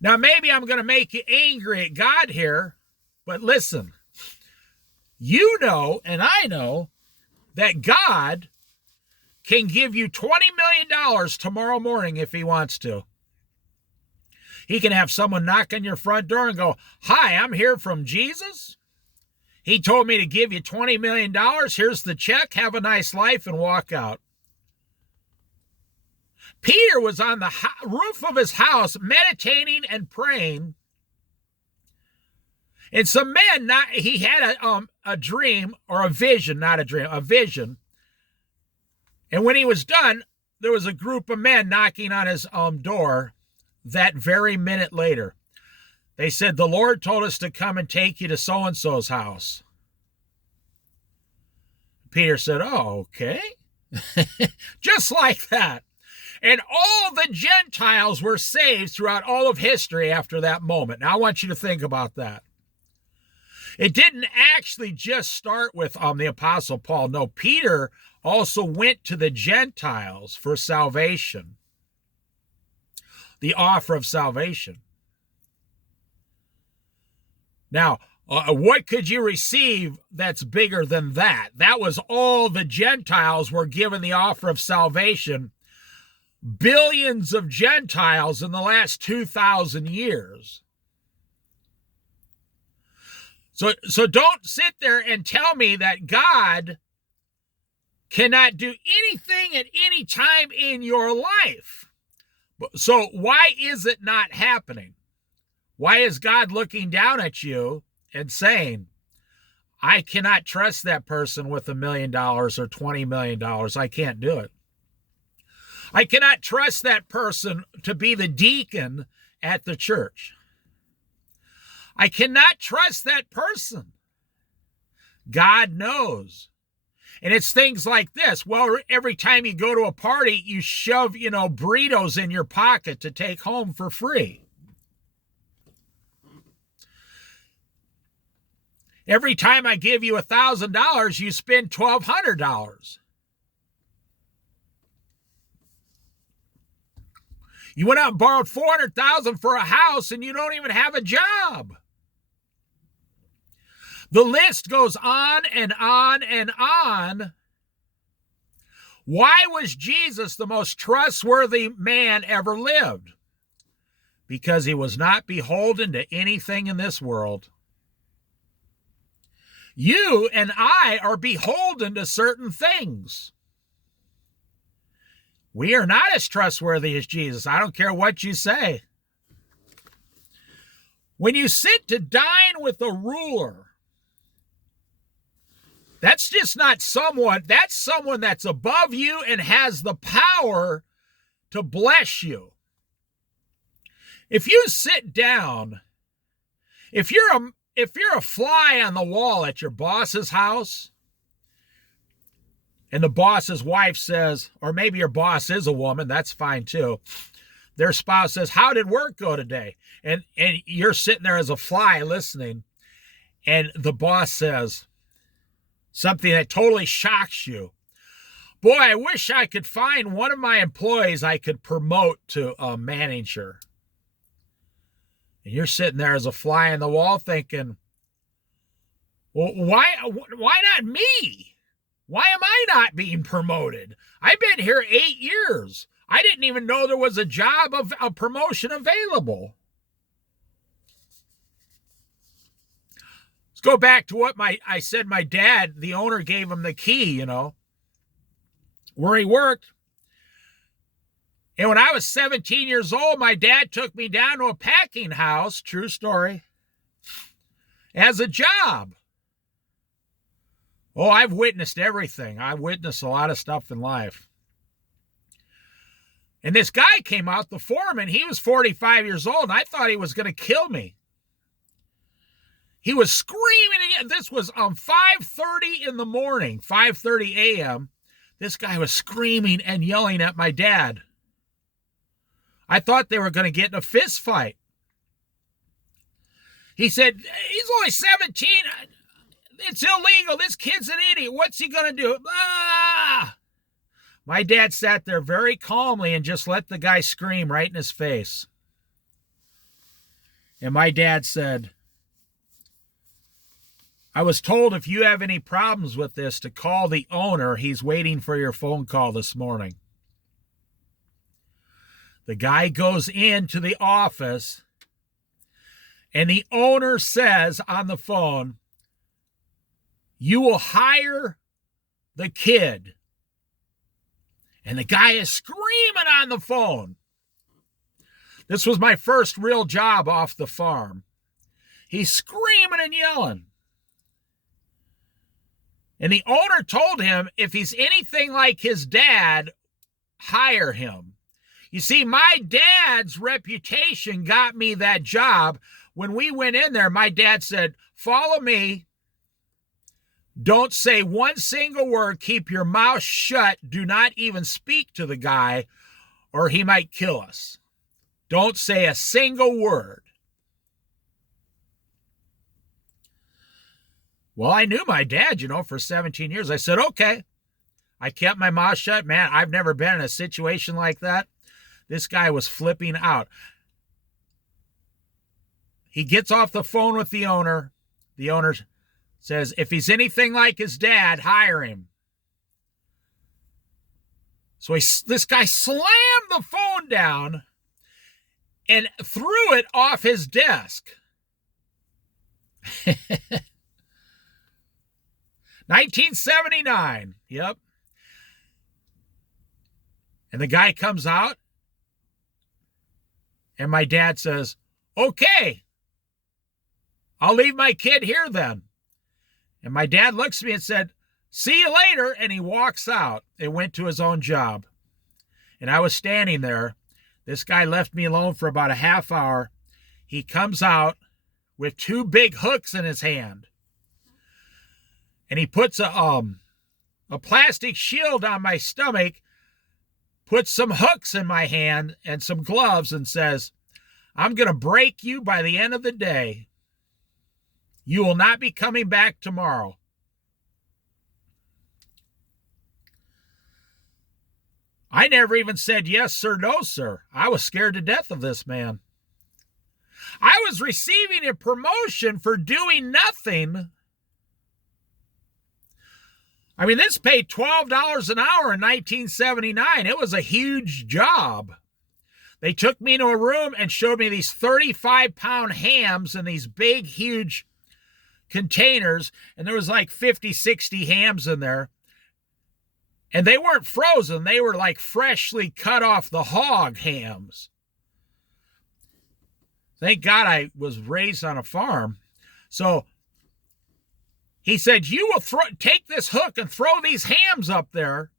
Now, maybe I'm going to make you angry at God here, but listen, you know and I know that God can give you $20 million tomorrow morning if he wants to. He can have someone knock on your front door and go, hi, I'm here from Jesus. He told me to give you $20 million. Here's the check. Have a nice life and walk out. Peter was on the roof of his house meditating and praying. And some men, he had a dream or a vision, not a dream, a vision. And when he was done, there was a group of men knocking on his door. That very minute later, they said, the Lord told us to come and take you to so-and-so's house. Peter said, oh, okay. Just like that. And all the Gentiles were saved throughout all of history after that moment. Now, I want you to think about that. It didn't actually just start with the Apostle Paul. No, Peter also went to the Gentiles for salvation. The offer of salvation. Now, what could you receive that's bigger than that? That was all the Gentiles were given the offer of salvation. Billions of Gentiles in the last 2,000 years. So don't sit there and tell me that God cannot do anything at any time in your life. So why is it not happening? Why is God looking down at you and saying, I cannot trust that person with $1 million or $20 million. I can't do it. I cannot trust that person to be the deacon at the church. I cannot trust that person. God knows. And it's things like this. Well, every time you go to a party, you shove, burritos in your pocket to take home for free. Every time I give you $1,000, you spend $1,200. You went out and borrowed $400,000 for a house and you don't even have a job. The list goes on and on and on. Why was Jesus the most trustworthy man ever lived? Because he was not beholden to anything in this world. You and I are beholden to certain things. We are not as trustworthy as Jesus. I don't care what you say. When you sit to dine with a ruler, that's just not someone, that's someone that's above you and has the power to bless you. If you sit down, if you're a fly on the wall at your boss's house, And the boss's wife says, or maybe your boss is a woman, that's fine too. Their spouse says, how did work go today? And you're sitting there as a fly listening, and the boss says something that totally shocks you. Boy, I wish I could find one of my employees I could promote to a manager. And you're sitting there as a fly on the wall thinking, well, why not me? Why am I not being promoted? I've been here 8 years. I didn't even know there was a job of a promotion available. Let's go back to what I said my dad, the owner, gave him the key, where he worked. And when I was 17 years old, my dad took me down to a packing house, true story, as a job. Oh, I've witnessed everything. I've witnessed a lot of stuff in life. And this guy came out, the foreman. He was 45 years old, and I thought he was going to kill me. He was screaming again. This was 5:30 in the morning, 5:30 a.m. This guy was screaming and yelling at my dad. I thought they were going to get in a fist fight. He said, he's only 17. It's illegal. This kid's an idiot. What's he going to do? Ah! My dad sat there very calmly and just let the guy scream right in his face. And my dad said, I was told if you have any problems with this to call the owner. He's waiting for your phone call this morning. The guy goes into the office, and the owner says on the phone, you will hire the kid. And the guy is screaming on the phone. This was my first real job off the farm. He's screaming and yelling. And the owner told him if he's anything like his dad, hire him. You see, my dad's reputation got me that job. When we went in there, my dad said, follow me. Don't say one single word. Keep your mouth shut. Do not even speak to the guy, or he might kill us. Don't say a single word. Well, I knew my dad, for 17 years. I said, okay. I kept my mouth shut. Man, I've never been in a situation like that. This guy was flipping out. He gets off the phone with the owner. The owner says, if he's anything like his dad, hire him. So this guy slammed the phone down and threw it off his desk. 1979. Yep. And the guy comes out, and my dad says, okay, I'll leave my kid here then. And my dad looks at me and said, see you later. And he walks out and went to his own job. And I was standing there. This guy left me alone for about a half hour. He comes out with 2 big hooks in his hand. And he puts a plastic shield on my stomach, puts some hooks in my hand and some gloves, and says, I'm going to break you by the end of the day. You will not be coming back tomorrow. I never even said yes, sir, no, sir. I was scared to death of this man. I was receiving a promotion for doing nothing. I mean, this paid $12 an hour in 1979. It was a huge job. They took me to a room and showed me these 35-pound hams in these big, huge containers, and there was like 50, 60 hams in there. And they weren't frozen. They were like freshly cut off the hog hams. Thank God I was raised on a farm. So he said, you will take this hook and throw these hams up there.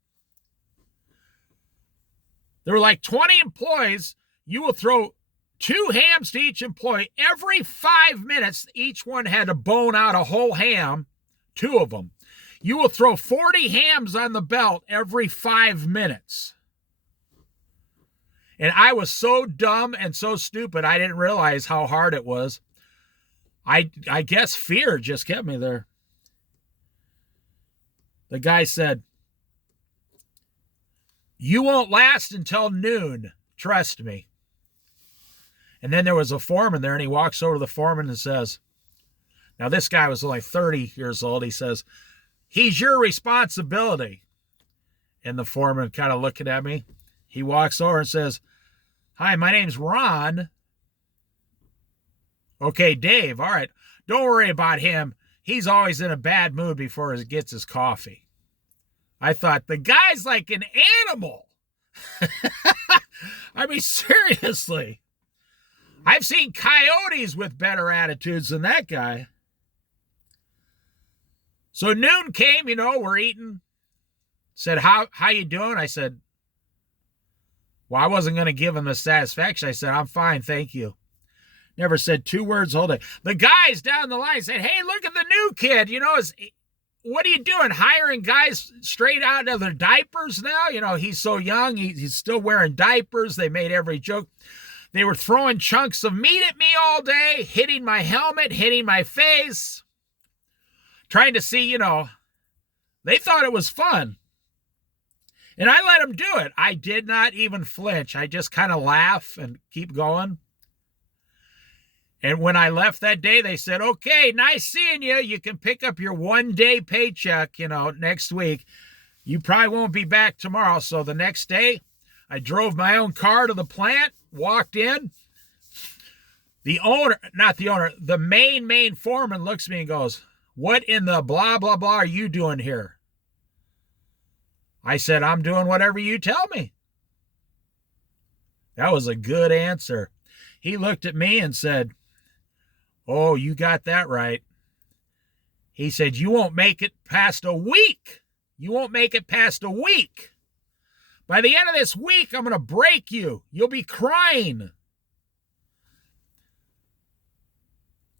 There were like 20 employees. You will throw 2 hams to each employee. Every 5 minutes, each one had to bone out a whole ham, 2 of them. You will throw 40 hams on the belt every 5 minutes. And I was so dumb and so stupid, I didn't realize how hard it was. I guess fear just kept me there. The guy said, "You won't last until noon. Trust me." And then there was a foreman there, and he walks over to the foreman and says, now this guy was only 30 years old. He says, "He's your responsibility." And the foreman kind of looking at me. He walks over and says, "Hi, my name's Ron." "Okay, Dave. All right. Don't worry about him. He's always in a bad mood before he gets his coffee." I thought, the guy's like an animal. I mean, seriously. I've seen coyotes with better attitudes than that guy. So noon came, we're eating. Said, how you doing? I said, well, I wasn't going to give him the satisfaction. I said, "I'm fine, thank you." Never said 2 words all day. The guys down the line said, "Hey, look at the new kid. What are you doing? Hiring guys straight out of their diapers now? He's so young. He's still wearing diapers." They made every joke. They were throwing chunks of meat at me all day, hitting my helmet, hitting my face, trying to see, they thought it was fun. And I let them do it. I did not even flinch. I just kind of laugh and keep going. And when I left that day, they said, "Okay, nice seeing you. You can pick up your 1-day paycheck, next week. You probably won't be back tomorrow." So the next day, I drove my own car to the plant, walked in. The main foreman looks at me and goes, "What in the blah, blah, blah are you doing here?" I said, "I'm doing whatever you tell me." That was a good answer. He looked at me and said, "Oh, you got that right." He said, "You won't make it past a week. You won't make it past a week. By the end of this week, I'm going to break you. You'll be crying."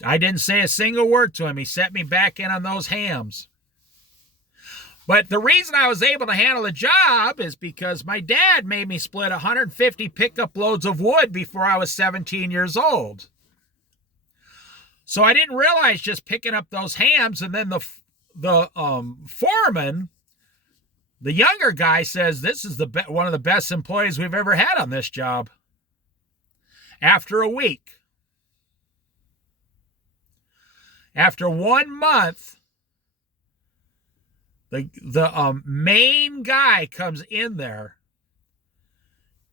I didn't say a single word to him. He set me back in on those hams. But the reason I was able to handle the job is because my dad made me split 150 pickup loads of wood before I was 17 years old. So I didn't realize just picking up those hams, and then the foreman, the younger guy, says, "This is one of the best employees we've ever had on this job." After a week. After 1 month, the main guy comes in there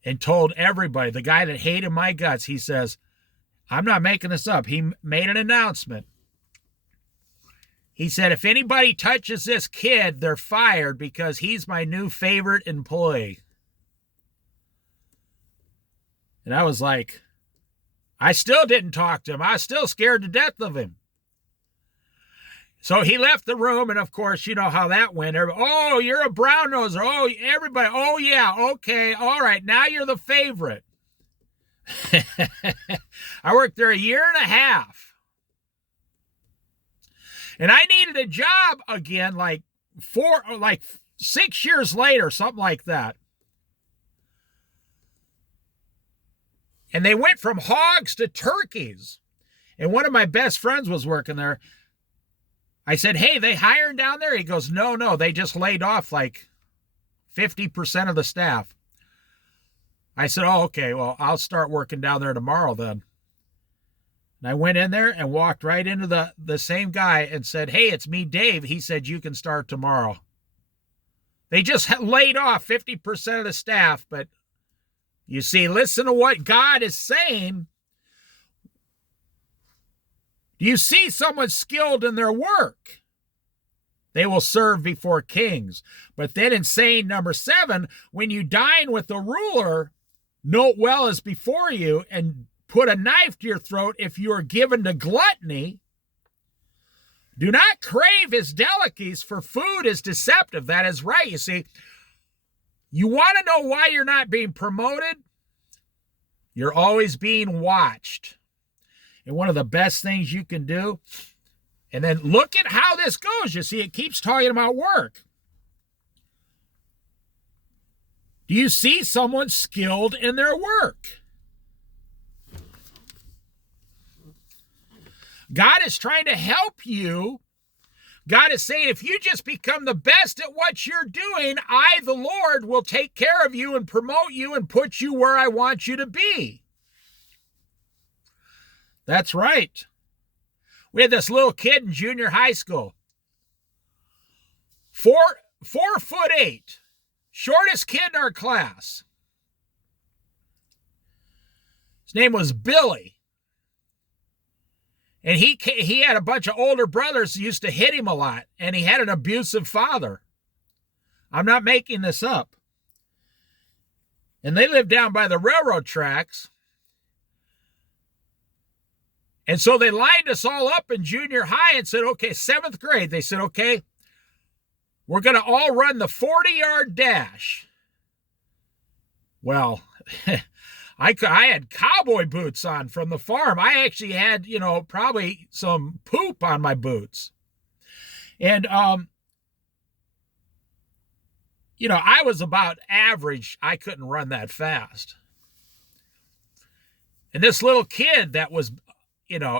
and told everybody, the guy that hated my guts, he says, I'm not making this up. He made an announcement. He said, "If anybody touches this kid, they're fired because he's my new favorite employee." And I was like, I still didn't talk to him. I was still scared to death of him. So he left the room, and of course, you know how that went. "Oh, you're a brown noser. Oh, everybody. Oh, yeah. Okay. All right. Now you're the favorite." I worked there 1.5 years. And I needed a job again, like 6 years later, something like that. And they went from hogs to turkeys. And one of my best friends was working there. I said, "Hey, they hiring down there?" He goes, No, they just laid off like 50% of the staff. I said, "Oh, okay, well, I'll start working down there tomorrow then." And I went in there and walked right into the same guy and said, "Hey, it's me, Dave." He said, "You can start tomorrow." They just laid off 50% of the staff, but you see, listen to what God is saying. Do you see someone skilled in their work? They will serve before kings. But then in saying number 7, when you dine with the ruler, note well as before you, and put a knife to your throat if you are given to gluttony. Do not crave his delicacies, for food is deceptive. That is right. You see, you want to know why you're not being promoted? You're always being watched. And one of the best things you can do And then look at how this goes. You see, it keeps talking about work. Do you see someone skilled in their work? God is trying to help you. God is saying, if you just become the best at what you're doing, I, the Lord, will take care of you and promote you and put you where I want you to be. That's right. We had this little kid in junior high school. 4'8", shortest kid in our class. His name was Billy. And he had a bunch of older brothers who used to hit him a lot, and he had an abusive father. I'm not making this up. And they lived down by the railroad tracks. And so they lined us all up in junior high and said, okay, 7th grade, they said, okay, we're going to all run the 40-yard dash. Well, I had cowboy boots on from the farm. I actually had, probably some poop on my boots. And, I was about average. I couldn't run that fast. And this little kid that was,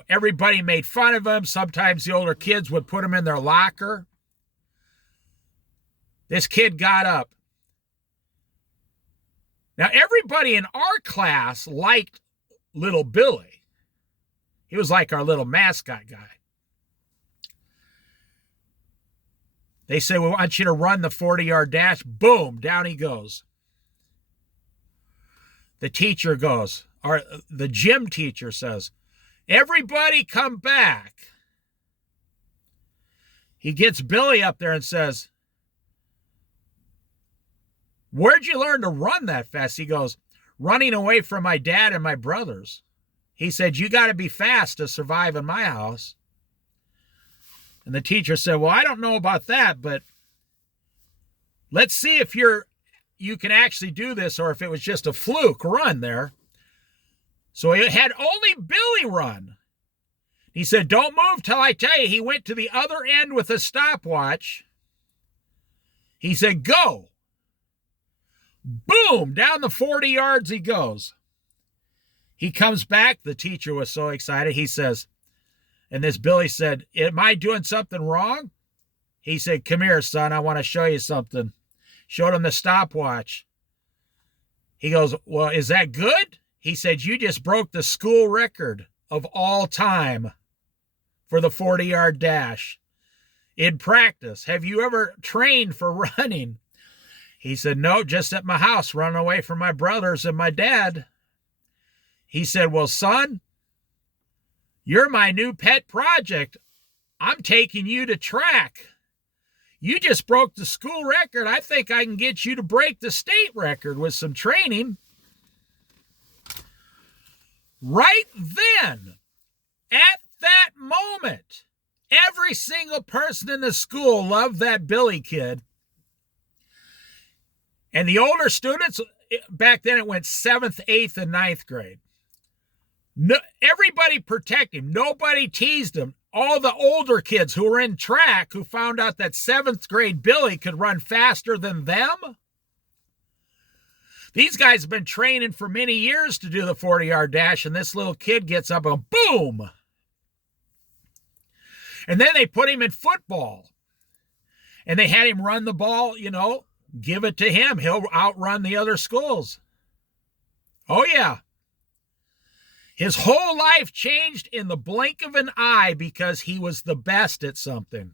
everybody made fun of him. Sometimes the older kids would put him in their locker. This kid got up. Now, everybody in our class liked little Billy. He was like our little mascot guy. They said, we want you to run the 40-yard dash. Boom, down he goes. The teacher goes, or the gym teacher says, everybody come back. He gets Billy up there and says, where'd you learn to run that fast? He goes, running away from my dad and my brothers. He said, you got to be fast to survive in my house. And the teacher said, well, I don't know about that, but let's see if you can actually do this or if it was just a fluke run there. So he had only Billy run. He said, don't move till I tell you. He went to the other end with a stopwatch. He said, go. Boom, down the 40 yards he goes. He comes back. The teacher was so excited. He says, and this Billy said, am I doing something wrong? He said, come here, son. I want to show you something. Showed him the stopwatch. He goes, well, is that good? He said, you just broke the school record of all time for the 40-yard dash in practice. Have you ever trained for running? He said, no, just at my house, running away from my brothers and my dad. He said, well, son, you're my new pet project. I'm taking you to track. You just broke the school record. I think I can get you to break the state record with some training. Right then, at that moment, every single person in the school loved that Billy kid. And the older students, back then it went 7th, 8th, and 9th grade. No, everybody protected him. Nobody teased him. All the older kids who were in track who found out that 7th grade Billy could run faster than them. These guys have been training for many years to do the 40-yard dash, and this little kid gets up and boom. And then they put him in football. And they had him run the ball, give it to him. He'll outrun the other schools. Oh, yeah. His whole life changed in the blink of an eye because he was the best at something.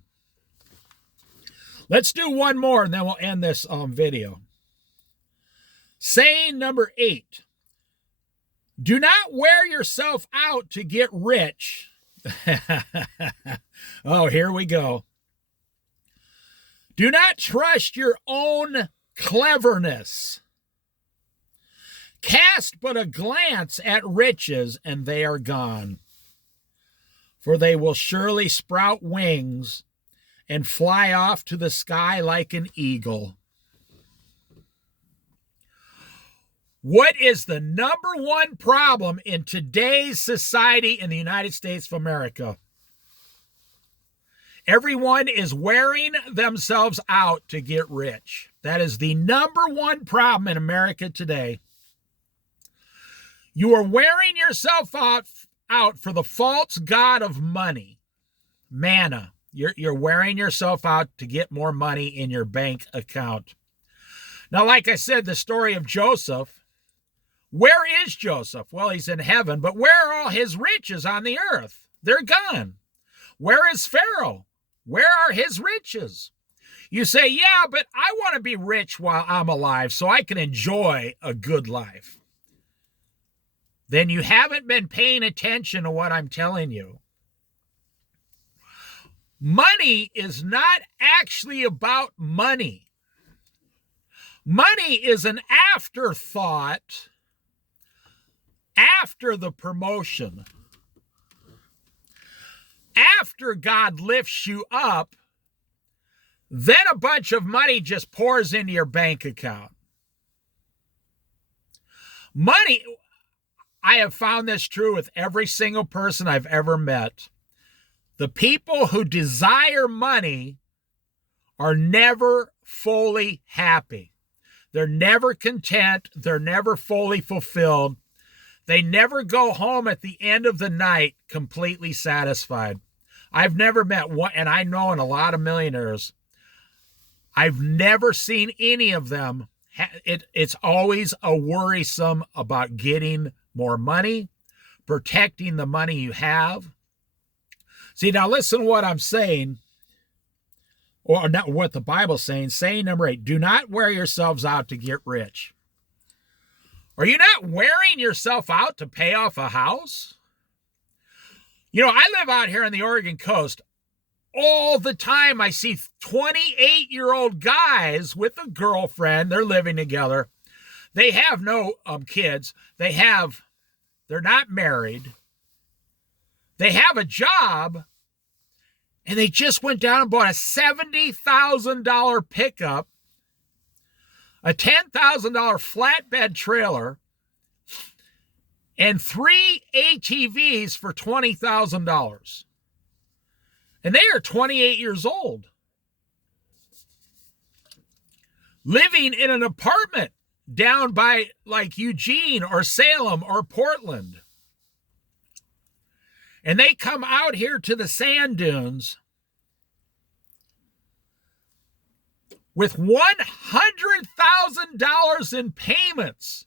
Let's do one more and then we'll end this video. Saying number 8. Do not wear yourself out to get rich. Oh, here we go. Do not trust your own cleverness. Cast but a glance at riches, and they are gone. For they will surely sprout wings and fly off to the sky like an eagle. What is the number one problem in today's society in the United States of America? Everyone is wearing themselves out to get rich. That is the number one problem in America today. You are wearing yourself out for the false god of money, manna. You're wearing yourself out to get more money in your bank account. Now, like I said, the story of Joseph, where is Joseph? Well, he's in heaven, but where are all his riches on the earth? They're gone. Where is Pharaoh? Where are his riches? You say, yeah, but I want to be rich while I'm alive so I can enjoy a good life. Then you haven't been paying attention to what I'm telling you. Money is not actually about money. Money is an afterthought after the promotion. After God lifts you up, then a bunch of money just pours into your bank account. Money, I have found this true with every single person I've ever met. The people who desire money are never fully happy. They're never content. They're never fully fulfilled. They never go home at the end of the night completely satisfied. I've never met one, and I know in a lot of millionaires, I've never seen any of them. It's always a worrisome about getting more money, protecting the money you have. See, now listen to what I'm saying, or not what the Bible's saying. Saying number 8, do not wear yourselves out to get rich. Are you not wearing yourself out to pay off a house? You know, I live out here on the Oregon coast. All the time I see 28-year-old guys with a girlfriend. They're living together. They have no kids. They're not married. They have a job, and they just went down and bought a $70,000 pickup, a $10,000 flatbed trailer, and 3 ATVs for $20,000. And they are 28 years old, living in an apartment down by like Eugene or Salem or Portland. And they come out here to the sand dunes with $100,000 in payments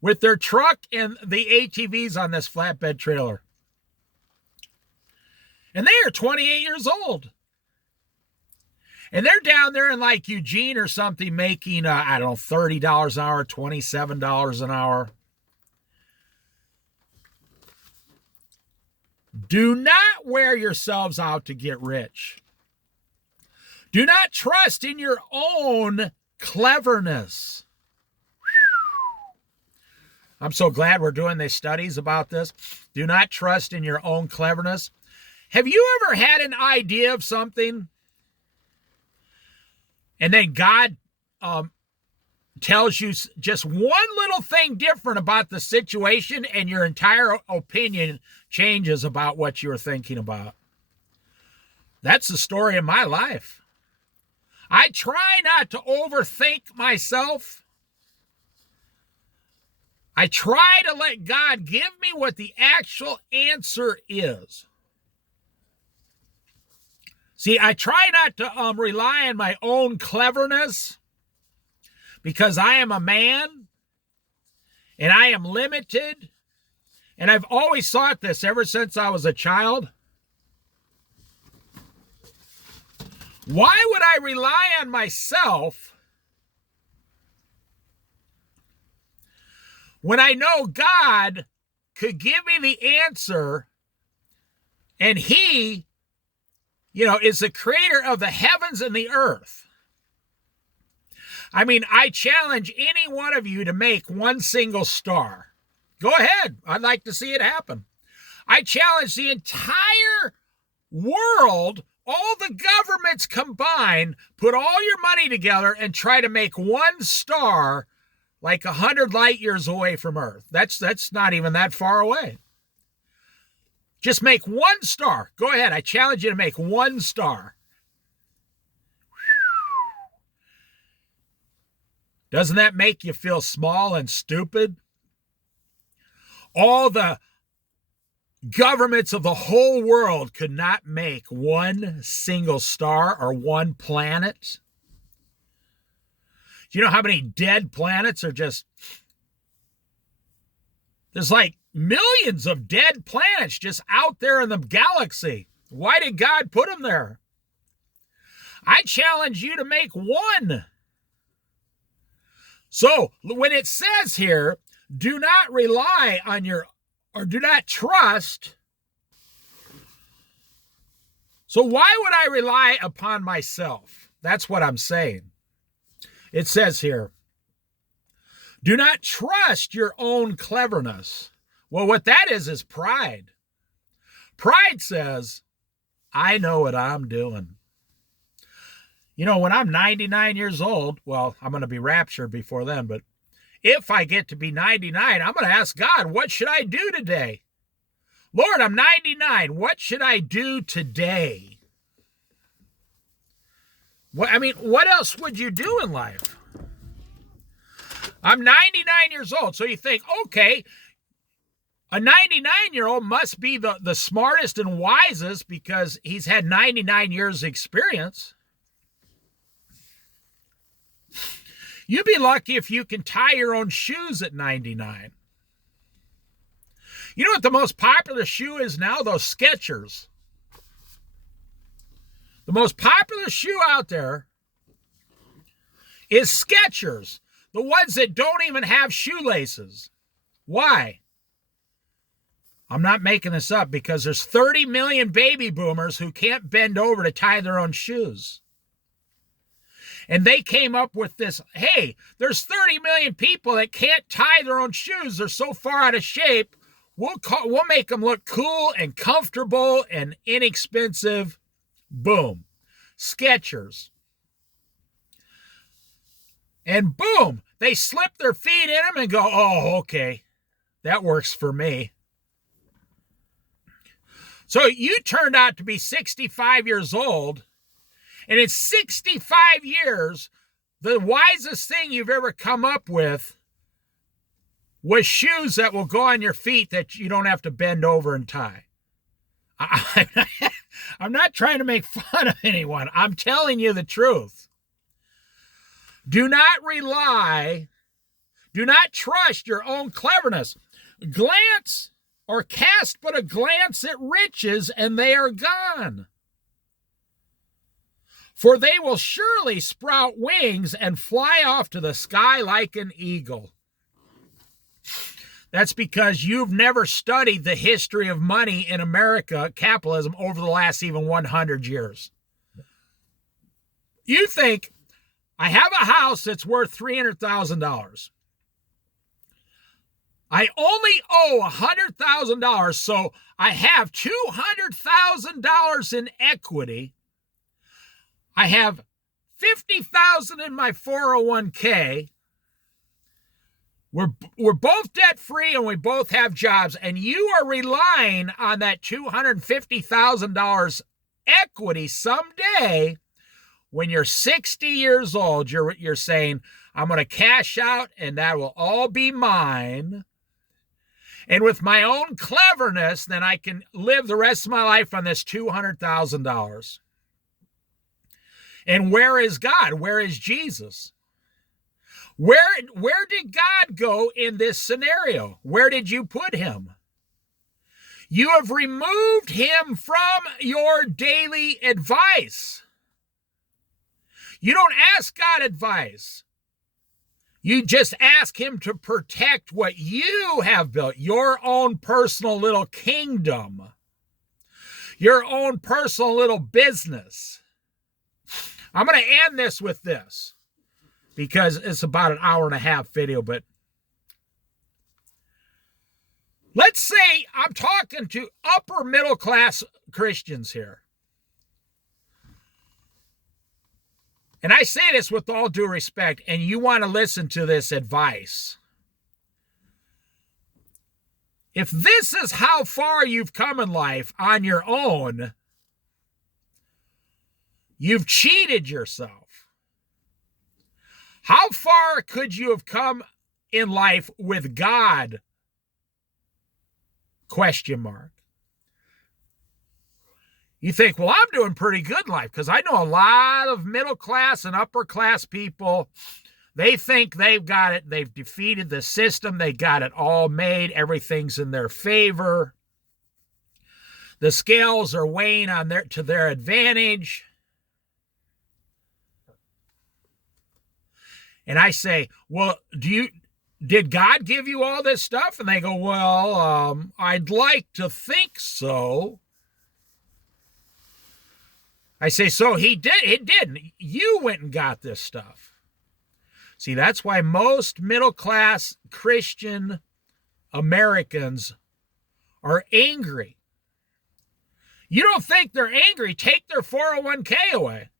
with their truck and the ATVs on this flatbed trailer. And they are 28 years old. And they're down there in like Eugene or something making, $30 an hour, $27 an hour. Do not wear yourselves out to get rich. Do not trust in your own cleverness. I'm so glad we're doing these studies about this. Do not trust in your own cleverness. Have you ever had an idea of something and then God tells you just one little thing different about the situation and your entire opinion changes about what you were thinking about? That's the story of my life. I try not to overthink myself. I try to let God give me what the actual answer is. See, I try not to rely on my own cleverness because I am a man and I am limited. And I've always thought this ever since I was a child. Why would I rely on myself when I know God could give me the answer and He, is the creator of the heavens and the earth? I mean, I challenge any one of you to make one single star. Go ahead. I'd like to see it happen. I challenge the entire world, all the governments combined, put all your money together and try to make one star like 100 light years away from Earth. That's not even that far away. Just make one star. Go ahead. I challenge you to make one star. Doesn't that make you feel small and stupid? All the governments of the whole world could not make one single star or one planet. Do you know how many dead planets are just... There's like millions of dead planets just out there in the galaxy. Why did God put them there? I challenge you to make one. So when it says here, do not rely on or do not trust. So why would I rely upon myself? That's what I'm saying. It says here, do not trust your own cleverness. Well, what that is pride. Pride says, I know what I'm doing. You know, when I'm 99 years old, well, I'm going to be raptured before then, but if I get to be 99, I'm going to ask God, what should I do today? Lord, I'm 99. What should I do today? What else would you do in life? I'm 99 years old. So you think, okay, a 99-year-old must be the smartest and wisest because he's had 99 years experience. You'd be lucky if you can tie your own shoes at 99. You know what the most popular shoe is now? Those Skechers. The most popular shoe out there is Skechers. The ones that don't even have shoelaces. Why? I'm not making this up because there's 30 million baby boomers who can't bend over to tie their own shoes. And they came up with this, hey, there's 30 million people that can't tie their own shoes. They're so far out of shape. We'll make them look cool and comfortable and inexpensive. Boom. Skechers. And boom, they slip their feet in them and go, oh, okay, that works for me. So you turned out to be 65 years old, and in 65 years, the wisest thing you've ever come up with was shoes that will go on your feet that you don't have to bend over and tie. I'm not trying to make fun of anyone. I'm telling you the truth. Do not trust your own cleverness. Glance or cast but a glance at riches, and they are gone. For they will surely sprout wings and fly off to the sky like an eagle. That's because you've never studied the history of money in America, capitalism, over the last even 100 years. You think, I have a house that's worth $300,000. I only owe $100,000, so I have $200,000 in equity. I have $50,000 in my 401k. We're both debt-free and we both have jobs, and you are relying on that $250,000 equity someday when you're 60 years old. You're saying, I'm going to cash out and that will all be mine. And with my own cleverness, then I can live the rest of my life on this $200,000. And where is God? Where is Jesus? Where did God go in this scenario? Where did you put him? You have removed him from your daily advice. You don't ask God advice. You just ask him to protect what you have built, your own personal little kingdom, your own personal little business. I'm going to end this with this because it's about an hour and a half video, but let's say I'm talking to upper middle class Christians here. And I say this with all due respect, and you want to listen to this advice. If this is how far you've come in life on your own, you've cheated yourself. How far could you have come in life with God? Question mark. You think, well, I'm doing pretty good in life because I know a lot of middle class and upper class people. They think they've got it. They've defeated the system. They got it all made. Everything's in their favor. The scales are weighing to their advantage. And I say, well, did God give you all this stuff? And they go, well, I'd like to think so. I say, so he did. It didn't. You went and got this stuff. See, that's why most middle-class Christian Americans are angry. You don't think they're angry? Take their 401k away.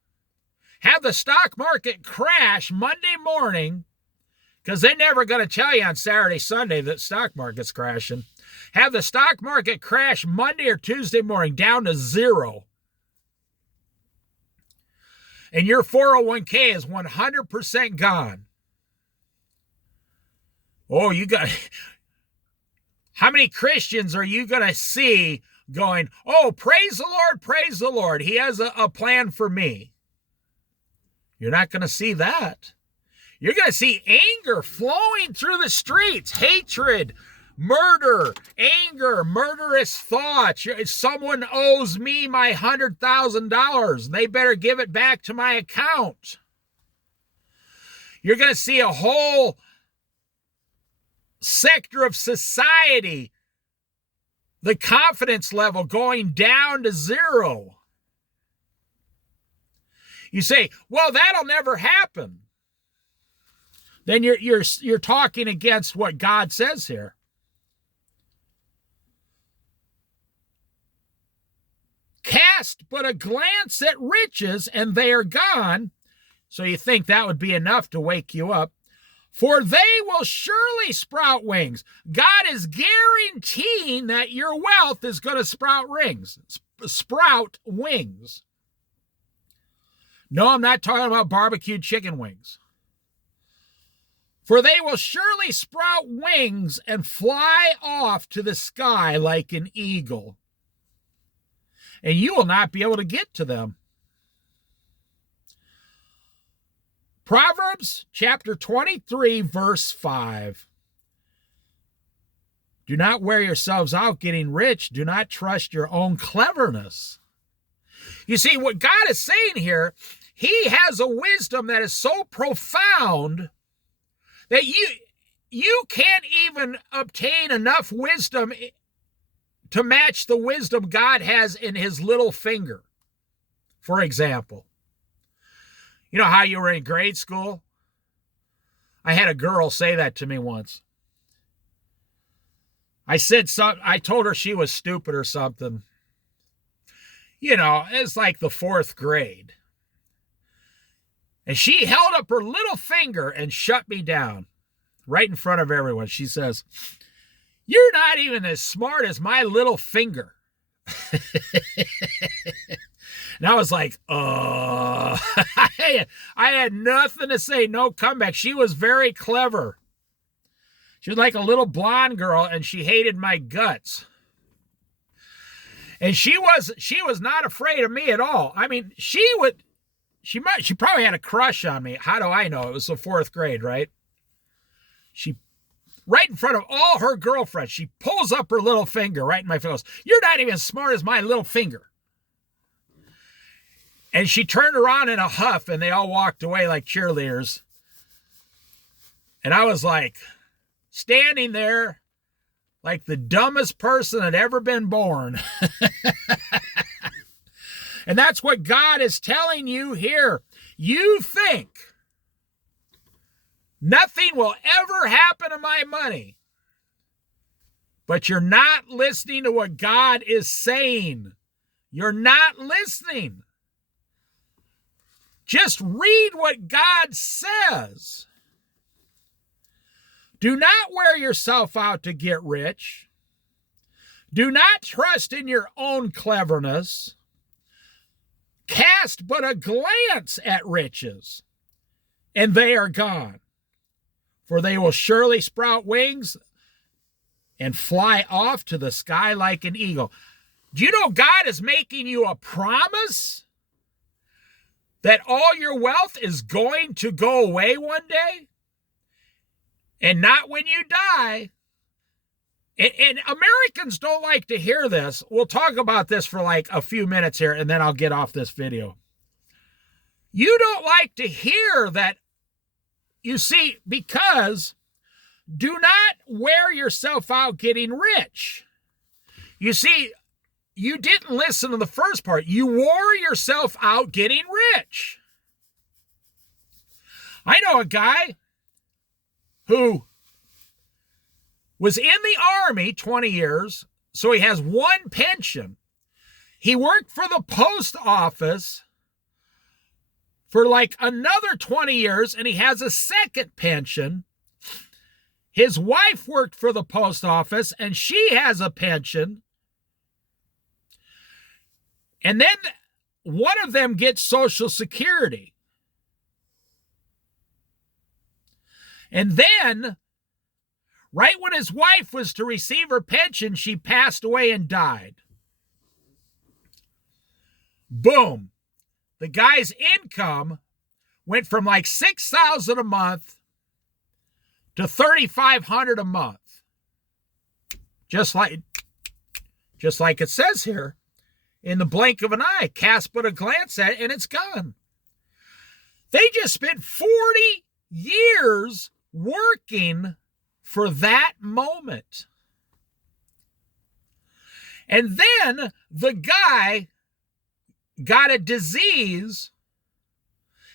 Have the stock market crash Monday morning, because they're never going to tell you on Saturday, Sunday that stock market's crashing. Have the stock market crash Monday or Tuesday morning down to zero. And your 401k is 100% gone. Oh, how many Christians are you going to see going, oh, praise the Lord, he has a plan for me? You're not going to see that. You're going to see anger flowing through the streets, hatred, murder, anger, murderous thoughts. Someone owes me my $100,000. They better give it back to my account. You're going to see a whole sector of society, the confidence level going down to zero. You say, well, that'll never happen. Then you're talking against what God says here. Cast but a glance at riches, and they are gone. So you think that would be enough to wake you up. For they will surely sprout wings. God is guaranteeing that your wealth is going to sprout wings. No, I'm not talking about barbecued chicken wings. For they will surely sprout wings and fly off to the sky like an eagle. And you will not be able to get to them. Proverbs chapter 23, verse 5. Do not wear yourselves out getting rich. Do not trust your own cleverness. You see, what God is saying here, he has a wisdom that is so profound that you can't even obtain enough wisdom to match the wisdom God has in his little finger. For example, you know how you were in grade school? I had a girl say that to me once. I told her she was stupid or something. You know, it's like the 4th grade. And she held up her little finger and shut me down right in front of everyone. She says, "You're not even as smart as my little finger." And I was like, I had nothing to say, no comeback. She was very clever. She was like a little blonde girl, and she hated my guts. And she was not afraid of me at all. I mean, she probably had a crush on me. How do I know? It was the 4th grade, right? Right in front of all her girlfriends, she pulls up her little finger right in my face. "You're not even as smart as my little finger." And she turned around in a huff, and they all walked away like cheerleaders. And I was like, standing there like the dumbest person that ever been born. And that's what God is telling you here. You think nothing will ever happen to my money, but you're not listening to what God is saying. You're not listening. Just read what God says. Do not wear yourself out to get rich. Do not trust in your own cleverness. Cast but a glance at riches, and they are gone. For they will surely sprout wings and fly off to the sky like an eagle. Do you know God is making you a promise that all your wealth is going to go away one day? And not when you die. And Americans don't like to hear this. We'll talk about this for like a few minutes here, and then I'll get off this video. You don't like to hear that, you see, because do not wear yourself out getting rich. You see, you didn't listen to the first part. You wore yourself out getting rich. I know a guy who was in the Army 20 years, so he has one pension. He worked for the post office for like another 20 years, and he has a second pension. His wife worked for the post office, and she has a pension. And then one of them gets Social Security. And then, right when his wife was to receive her pension, she passed away and died. Boom. The guy's income went from like $6,000 a month to $3,500 a month. Just like it says here, in the blink of an eye, cast but a glance at it, and it's gone. They just spent 40 years working for that moment. And then the guy got a disease,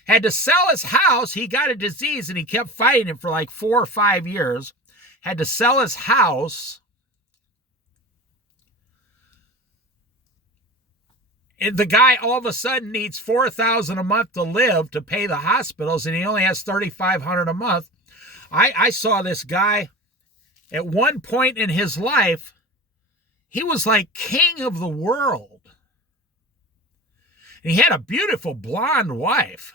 had to sell his house. He got a disease and he kept fighting it for like 4 or 5 years, had to sell his house. And the guy all of a sudden needs $4,000 a month to live to pay the hospitals, and he only has $3,500 a month. I saw this guy at one point in his life. He was like king of the world. And he had a beautiful blonde wife.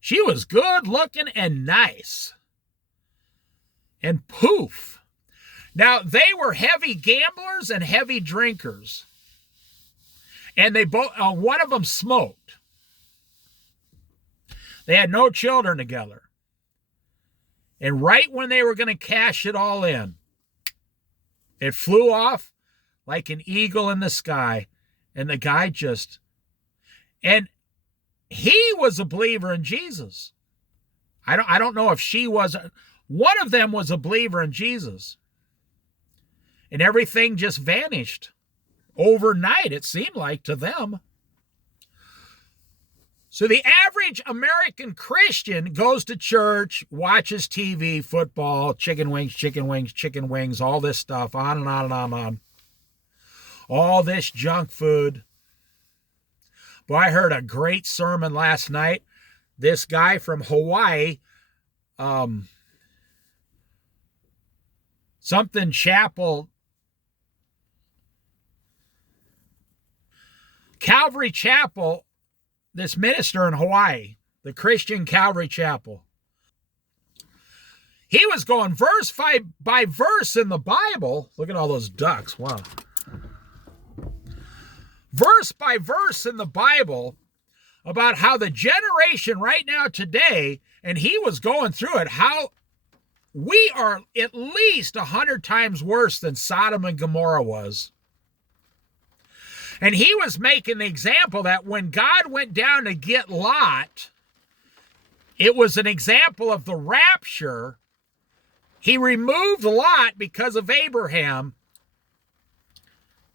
She was good looking and nice. And poof. Now, they were heavy gamblers and heavy drinkers. And they both, one of them smoked. They had no children together. And right when they were going to cash it all in, it flew off like an eagle in the sky. And the guy just, and he was a believer in Jesus. I don't know if she was. One of them was a believer in Jesus. And everything just vanished. Overnight, it seemed like to them. So the average American Christian goes to church, watches TV, football, chicken wings, all this stuff, on and on and on and on. All this junk food. But I heard a great sermon last night. This guy from Hawaii, something chapel, Calvary Chapel, this minister in Hawaii, the Christian Calvary Chapel. He was going verse by verse in the Bible. Look at all those ducks. Wow. Verse by verse in the Bible about how the generation right now today, and he was going through it, how we are at least 100 times worse than Sodom and Gomorrah was. And he was making the example that when God went down to get Lot, it was an example of the rapture. He removed Lot because of Abraham,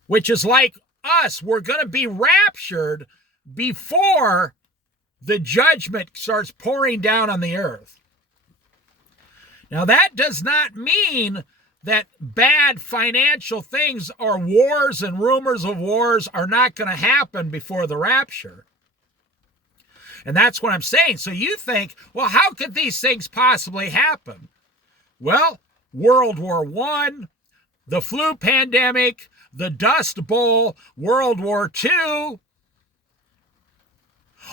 which is like us. We're going to be raptured before the judgment starts pouring down on the earth. Now, that does not mean that bad financial things or wars and rumors of wars are not going to happen before the rapture. And that's what I'm saying. So you think, well, how could these things possibly happen? Well, World War I, the flu pandemic, the Dust Bowl, World War II,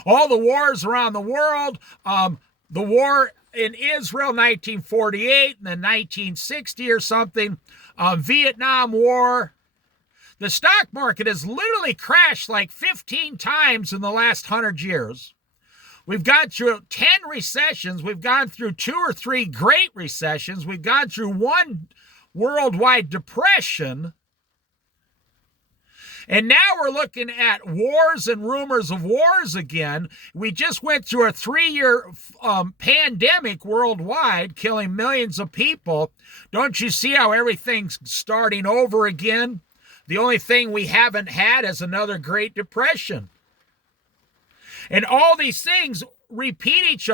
all the wars around the world, the war in Israel, 1948, and then 1960 or something, Vietnam War. The stock market has literally crashed like 15 times in the last 100 years. We've gone through 10 recessions. We've gone through 2 or 3 great recessions. We've gone through 1 worldwide depression. And now we're looking at wars and rumors of wars again. We just went through a 3-year pandemic worldwide, killing millions of people. Don't you see how everything's starting over again? The only thing we haven't had is another Great Depression. And all these things repeat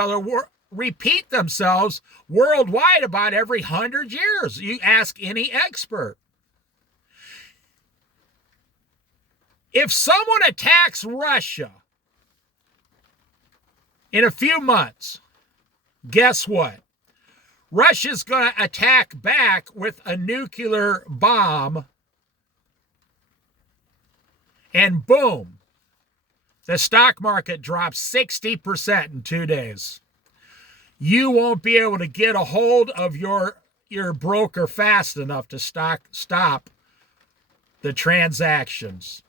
themselves worldwide about every 100 years. You ask any expert. If someone attacks Russia in a few months, guess what? Russia's going to attack back with a nuclear bomb, and boom, the stock market drops 60% in 2 days. You won't be able to get a hold of your broker fast enough to stop the transactions.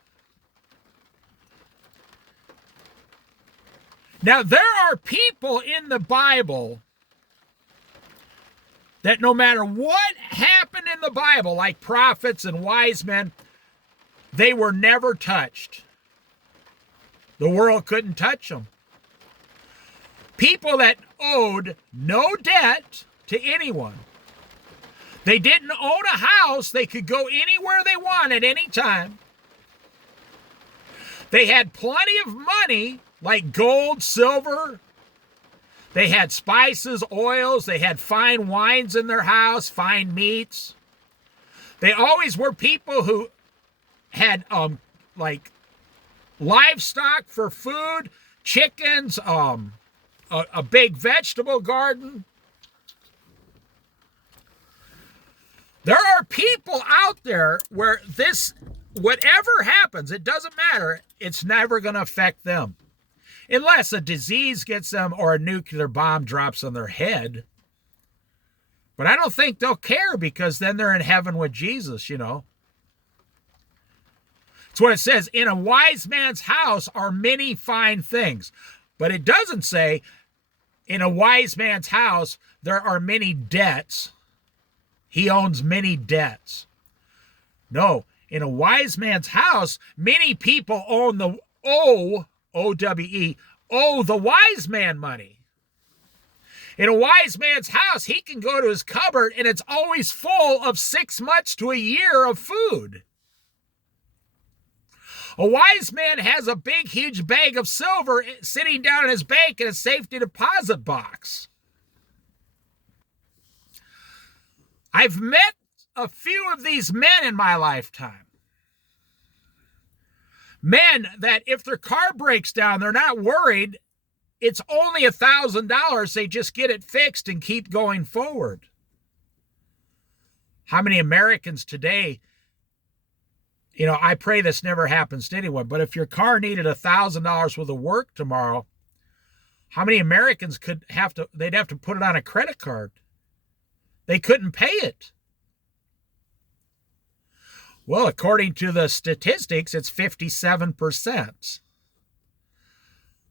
Now, there are people in the Bible that no matter what happened in the Bible, like prophets and wise men, they were never touched. The world couldn't touch them. People that owed no debt to anyone. They didn't own a house. They could go anywhere they wanted any time. They had plenty of money, like gold, silver. They had spices, oils. They had fine wines in their house, fine meats. They always were people who had like livestock for food, chickens, a big vegetable garden. There are people out there where this, whatever happens, it doesn't matter, it's never going to affect them. Unless a disease gets them or a nuclear bomb drops on their head. But I don't think they'll care, because then they're in heaven with Jesus, you know. It's what it says, in a wise man's house are many fine things. But it doesn't say, in a wise man's house there are many debts. He owns many debts. No, in a wise man's house, many people owe the wise man money. In a wise man's house, he can go to his cupboard and it's always full of 6 months to a year of food. A wise man has a big, huge bag of silver sitting down in his bank in a safety deposit box. I've met a few of these men in my lifetime. Men that if their car breaks down, they're not worried. It's only $1,000. They just get it fixed and keep going forward. How many Americans today, you know, I pray this never happens to anyone, but if your car needed $1,000 worth of work tomorrow, how many Americans they'd have to put it on a credit card? They couldn't pay it. Well, according to the statistics, it's 57%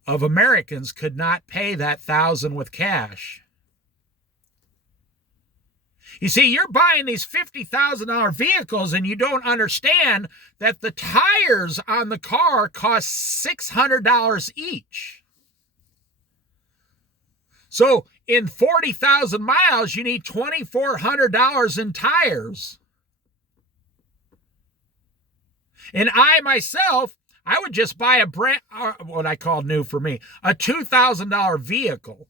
of Americans could not pay that $1,000 with cash. You see, you're buying these $50,000 vehicles and you don't understand that the tires on the car cost $600 each. So in 40,000 miles, you need $2,400 in tires. And I myself, I would just buy a what I call new for me, a $2,000 vehicle.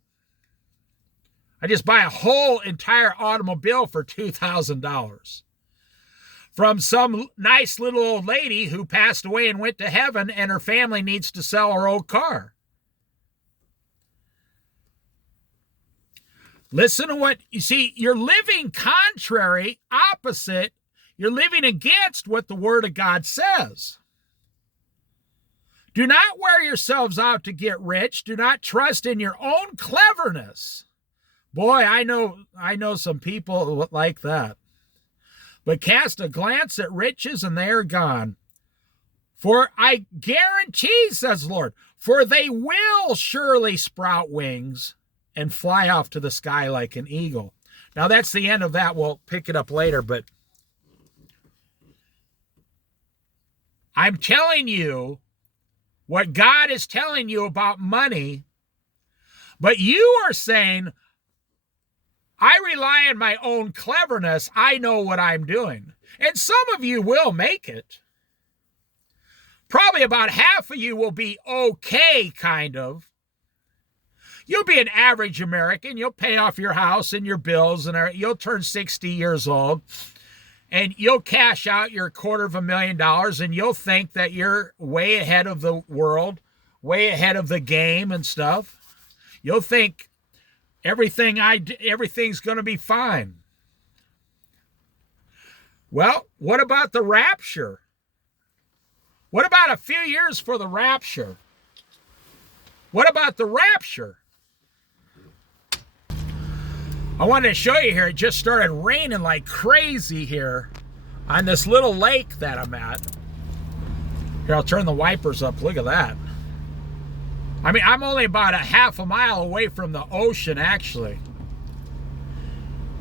I just buy a whole entire automobile for $2,000 from some nice little old lady who passed away and went to heaven, and her family needs to sell her old car. Listen to what you see. You're living contrary, opposite. You're living against what the Word of God says. Do not wear yourselves out to get rich. Do not trust in your own cleverness. Boy, I know some people like that. But cast a glance at riches and they are gone. For I guarantee, says the Lord, for they will surely sprout wings and fly off to the sky like an eagle. Now that's the end of that. We'll pick it up later, but I'm telling you what God is telling you about money, but you are saying, I rely on my own cleverness. I know what I'm doing. And some of you will make it. Probably about half of you will be okay, kind of. You'll be an average American. You'll pay off your house and your bills, and you'll turn 60 years old, and you'll cash out your $250,000, and you'll think that you're way ahead of the world, way ahead of the game and stuff. You'll think everything's going to be fine. Well, what about the rapture? What about a few years for the rapture? What about the rapture? I wanted to show you here. It just started raining like crazy here on this little lake that I'm at. Here, I'll turn the wipers up. Look at that. I mean, I'm only about a half a mile away from the ocean, actually.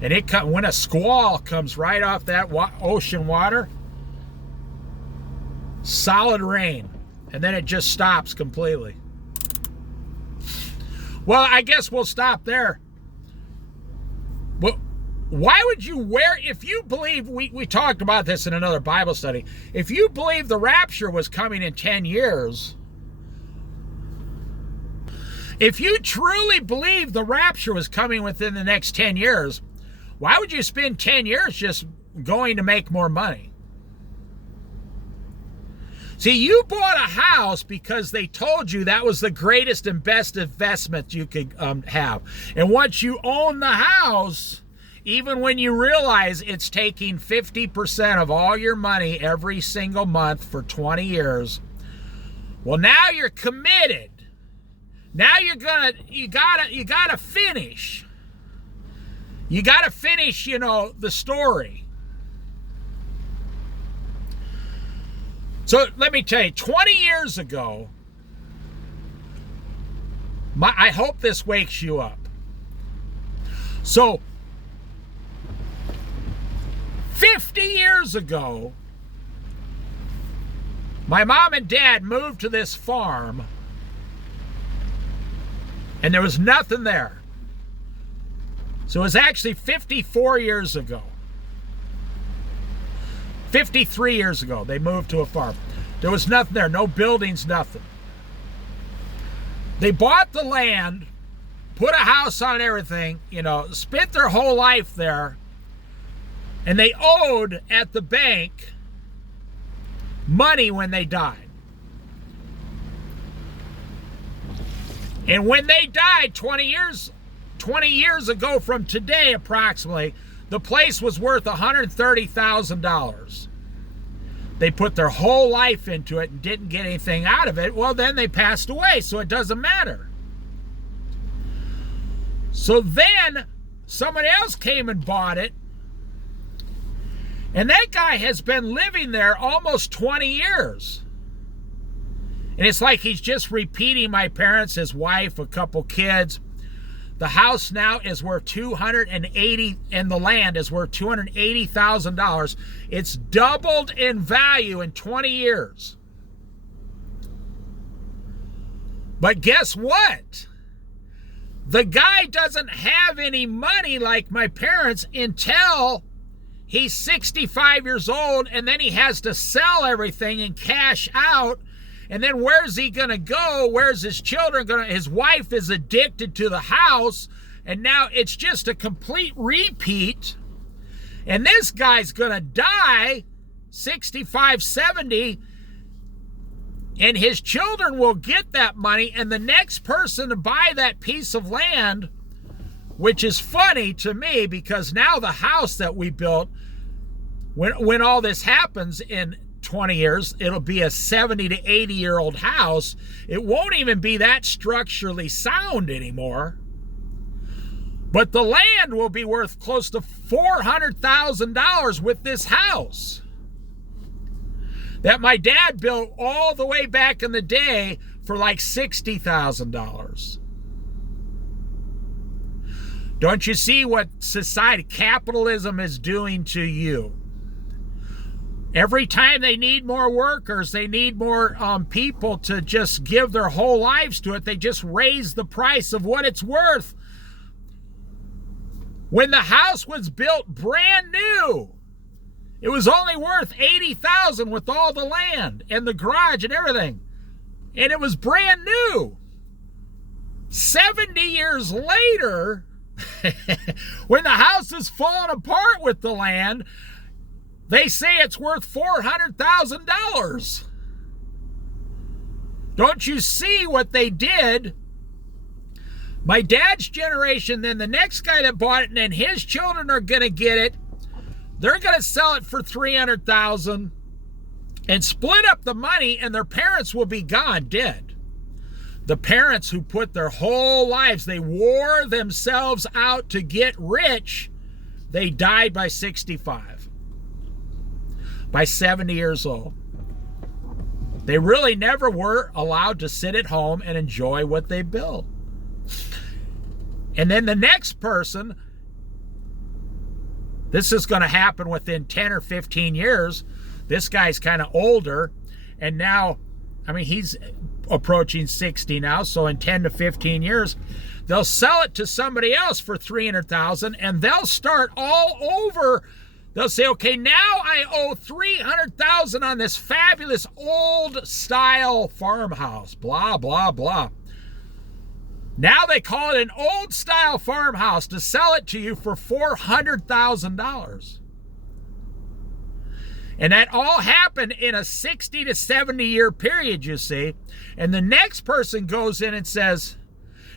And when a squall comes right off that ocean water, solid rain, and then it just stops completely. Well, I guess we'll stop there. But why would you if you believe, we talked about this in another Bible study, if you believe the rapture was coming in 10 years, if you truly believe the rapture was coming within the next 10 years, why would you spend 10 years just going to make more money? See, you bought a house because they told you that was the greatest and best investment you could have. And once you own the house, even when you realize it's taking 50% of all your money every single month for 20 years, well, now you're committed. Now you gotta finish. You gotta finish, the story. So let me tell you, 20 years ago, I hope this wakes you up. So 50 years ago, my mom and dad moved to this farm, and there was nothing there. So it was actually 54 years ago. 53 years ago, they moved to a farm. There was nothing there, no buildings, nothing. They bought the land, put a house on everything, spent their whole life there, and they owed at the bank money when they died. And when they died 20 years ago from today approximately, the place was worth $130,000. They put their whole life into it and didn't get anything out of it. Well, then they passed away, so it doesn't matter. So then someone else came and bought it, and that guy has been living there almost 20 years. And it's like he's just repeating my parents, his wife, a couple kids. The house now is worth $280,000, and the land is worth $280,000. It's doubled in value in 20 years. But guess what? The guy doesn't have any money like my parents until he's 65 years old, and then he has to sell everything and cash out. And then where's he going to go? Where's his children going to? His wife is addicted to the house, and now it's just a complete repeat. And this guy's going to die 65, 70, and his children will get that money, and the next person to buy that piece of land, which is funny to me because now the house that we built, When all this happens in 20 years, it'll be a 70 to 80-year-old house. It won't even be that structurally sound anymore. But the land will be worth close to $400,000 with this house that my dad built all the way back in the day for like $60,000. Don't you see what society, capitalism, is doing to you? Every time they need more workers, they need more people to just give their whole lives to it, they just raise the price of what it's worth. When the house was built brand new, it was only worth $80,000 with all the land and the garage and everything. And it was brand new. 70 years later, when the house is falling apart with the land, they say it's worth $400,000. Don't you see what they did? My dad's generation, then the next guy that bought it, and then his children are going to get it. They're going to sell it for $300,000 and split up the money, and their parents will be gone, dead. The parents who put their whole lives, they wore themselves out to get rich, they died by 65. By 70 years old. They really never were allowed to sit at home and enjoy what they built. And then the next person, this is going to happen within 10 or 15 years. This guy's kind of older, and now, I mean, he's approaching 60 now, so in 10 to 15 years, they'll sell it to somebody else for $300,000, and they'll start all over. They'll say, okay, now I owe $300,000 on this fabulous old style farmhouse, blah, blah, blah. Now they call it an old style farmhouse to sell it to you for $400,000. And that all happened in a 60 to 70 year period, you see. And the next person goes in and says,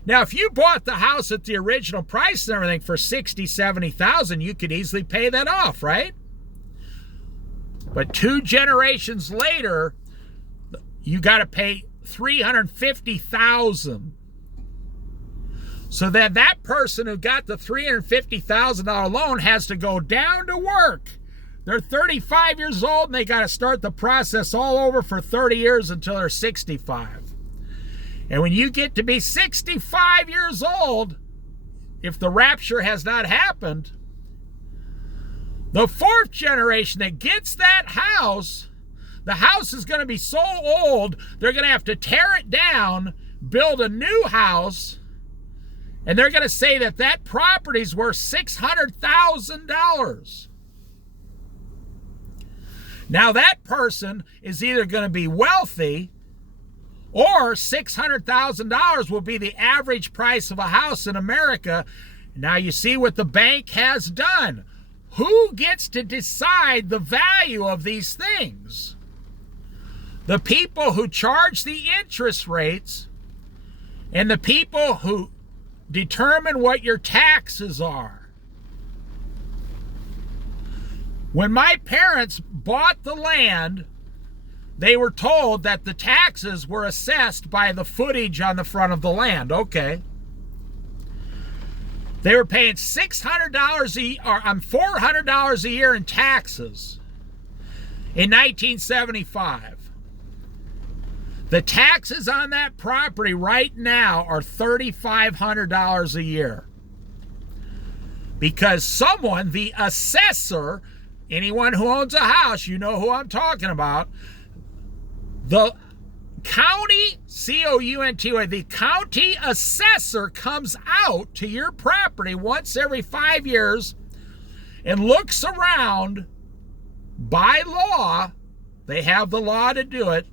now, if you bought the house at the original price and everything for $60,000, $70,000, you could easily pay that off, right? But 2 generations later, you got to pay $350,000. So then that person who got the $350,000 loan has to go down to work. They're 35 years old and they got to start the process all over for 30 years until they're 65. And when you get to be 65 years old, if the rapture has not happened, the 4th generation that gets that house, the house is going to be so old, they're going to have to tear it down, build a new house, and they're going to say that that property's worth $600,000. Now that person is either going to be wealthy, or $600,000 will be the average price of a house in America. Now you see what the bank has done. Who gets to decide the value of these things? The people who charge the interest rates and the people who determine what your taxes are. When my parents bought the land, they were told that the taxes were assessed by the footage on the front of the land. Okay. They were paying $400 a year in taxes in 1975. The taxes on that property right now are $3,500 a year. Because someone, the assessor, anyone who owns a house, you know who I'm talking about, the county, C-O-U-N-T-Y, the county assessor comes out to your property once every 5 years and looks around. By law, they have the law to do it,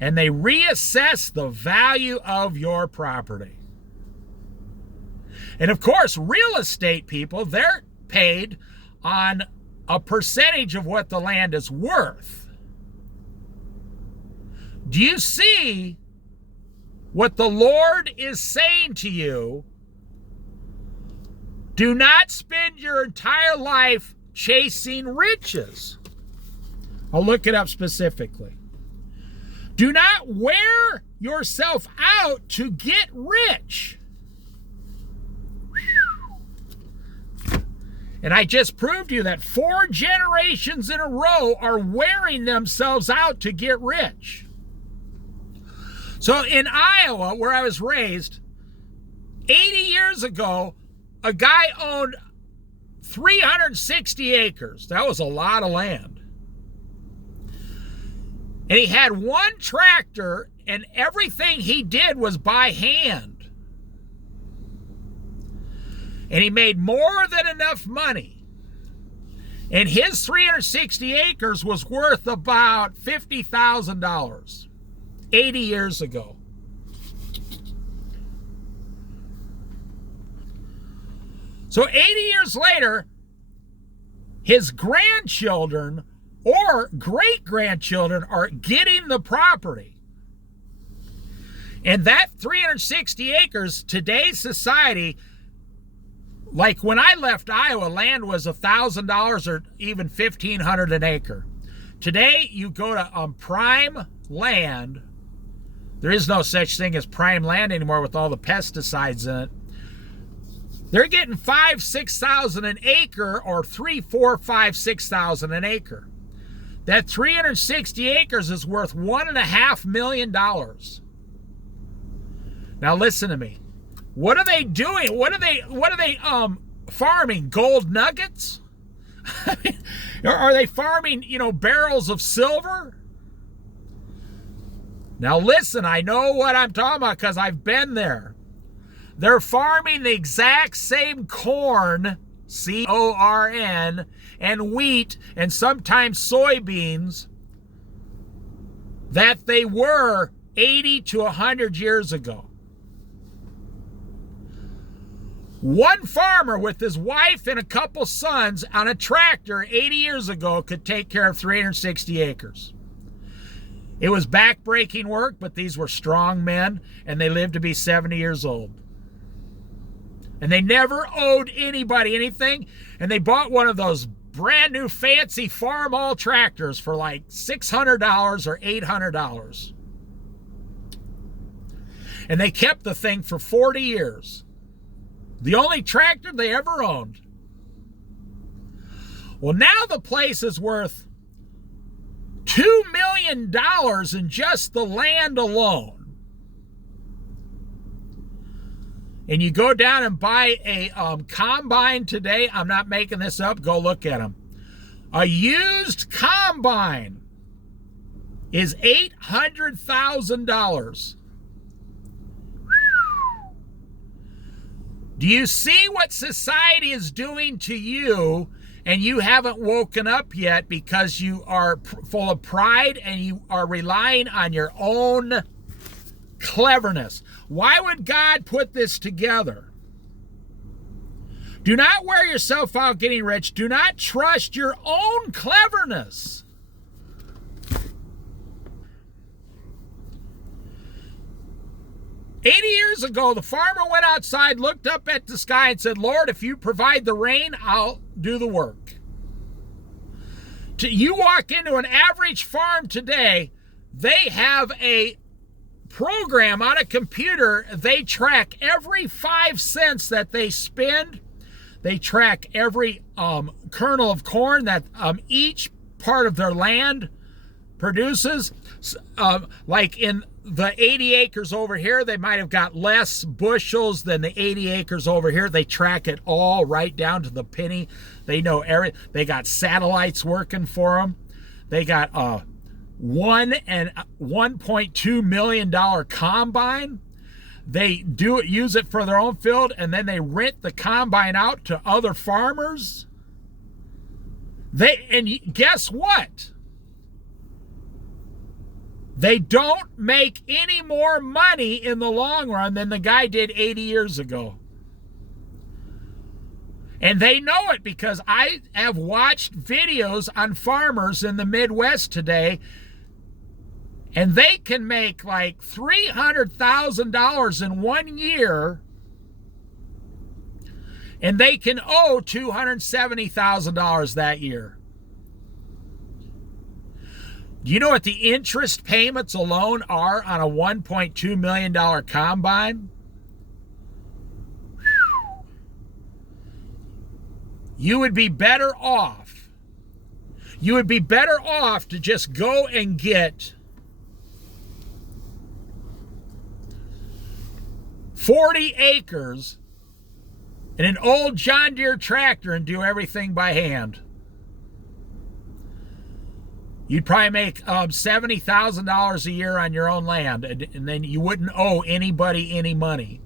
and they reassess the value of your property. And of course, real estate people, they're paid on a percentage of what the land is worth. Do you see what the Lord is saying to you? Do not spend your entire life chasing riches. I'll look it up specifically. Do not wear yourself out to get rich. And I just proved to you that 4 generations in a row are wearing themselves out to get rich. So in Iowa, where I was raised, 80 years ago, a guy owned 360 acres. That was a lot of land. And he had one tractor, and everything he did was by hand. And he made more than enough money. And his 360 acres was worth about $50,000 80 years ago. So 80 years later, his grandchildren or great-grandchildren are getting the property. And that 360 acres, today's society, like when I left Iowa, land was $1,000 or even $1,500 an acre. Today, you go to prime land. There is no such thing as prime land anymore with all the pesticides in it. They're getting $5,000-$6,000 an acre, or $3,000, $4,000, $5,000, $6,000 an acre. That 360 acres is worth $1.5 million. Now listen to me. What are they doing? What are they farming? Gold nuggets? I mean, are they farming, barrels of silver? Now listen, I know what I'm talking about because I've been there. They're farming the exact same corn, C-O-R-N, and wheat, and sometimes soybeans that they were 80 to 100 years ago. One farmer with his wife and a couple sons on a tractor 80 years ago could take care of 360 acres. It was back-breaking work, but these were strong men, and they lived to be 70 years old. And they never owed anybody anything, and they bought one of those brand new fancy Farmall tractors for like $600 or $800. And they kept the thing for 40 years. The only tractor they ever owned. Well, now the place is worth $2 million in just the land alone. And you go down and buy a combine today. I'm not making this up. Go look at them. A used combine is $800,000. Do you see what society is doing to you, and you haven't woken up yet because you are full of pride and you are relying on your own cleverness? Why would God put this together? Do not wear yourself out getting rich. Do not trust your own cleverness. Years ago, the farmer went outside, looked up at the sky, and said, Lord, if you provide the rain, I'll do the work. You walk into an average farm today, they have a program on a computer. They track every 5 cents that they spend. They track every kernel of corn that each part of their land produces. Like in the 80 acres over here, they might have got less bushels than the 80 acres over here. They track it all right down to the penny. They know they got satellites working for them. They got $1.2 million combine. They use it for their own field, and then they rent the combine out to other farmers. And guess what? They don't make any more money in the long run than the guy did 80 years ago. And they know it because I have watched videos on farmers in the Midwest today, and they can make like $300,000 in 1 year, and they can owe $270,000 that year. Do you know what the interest payments alone are on a $1.2 million combine? You would be better off. You would be better off to just go and get 40 acres and an old John Deere tractor and do everything by hand. You'd probably make $70,000 a year on your own land, and then you wouldn't owe anybody any money.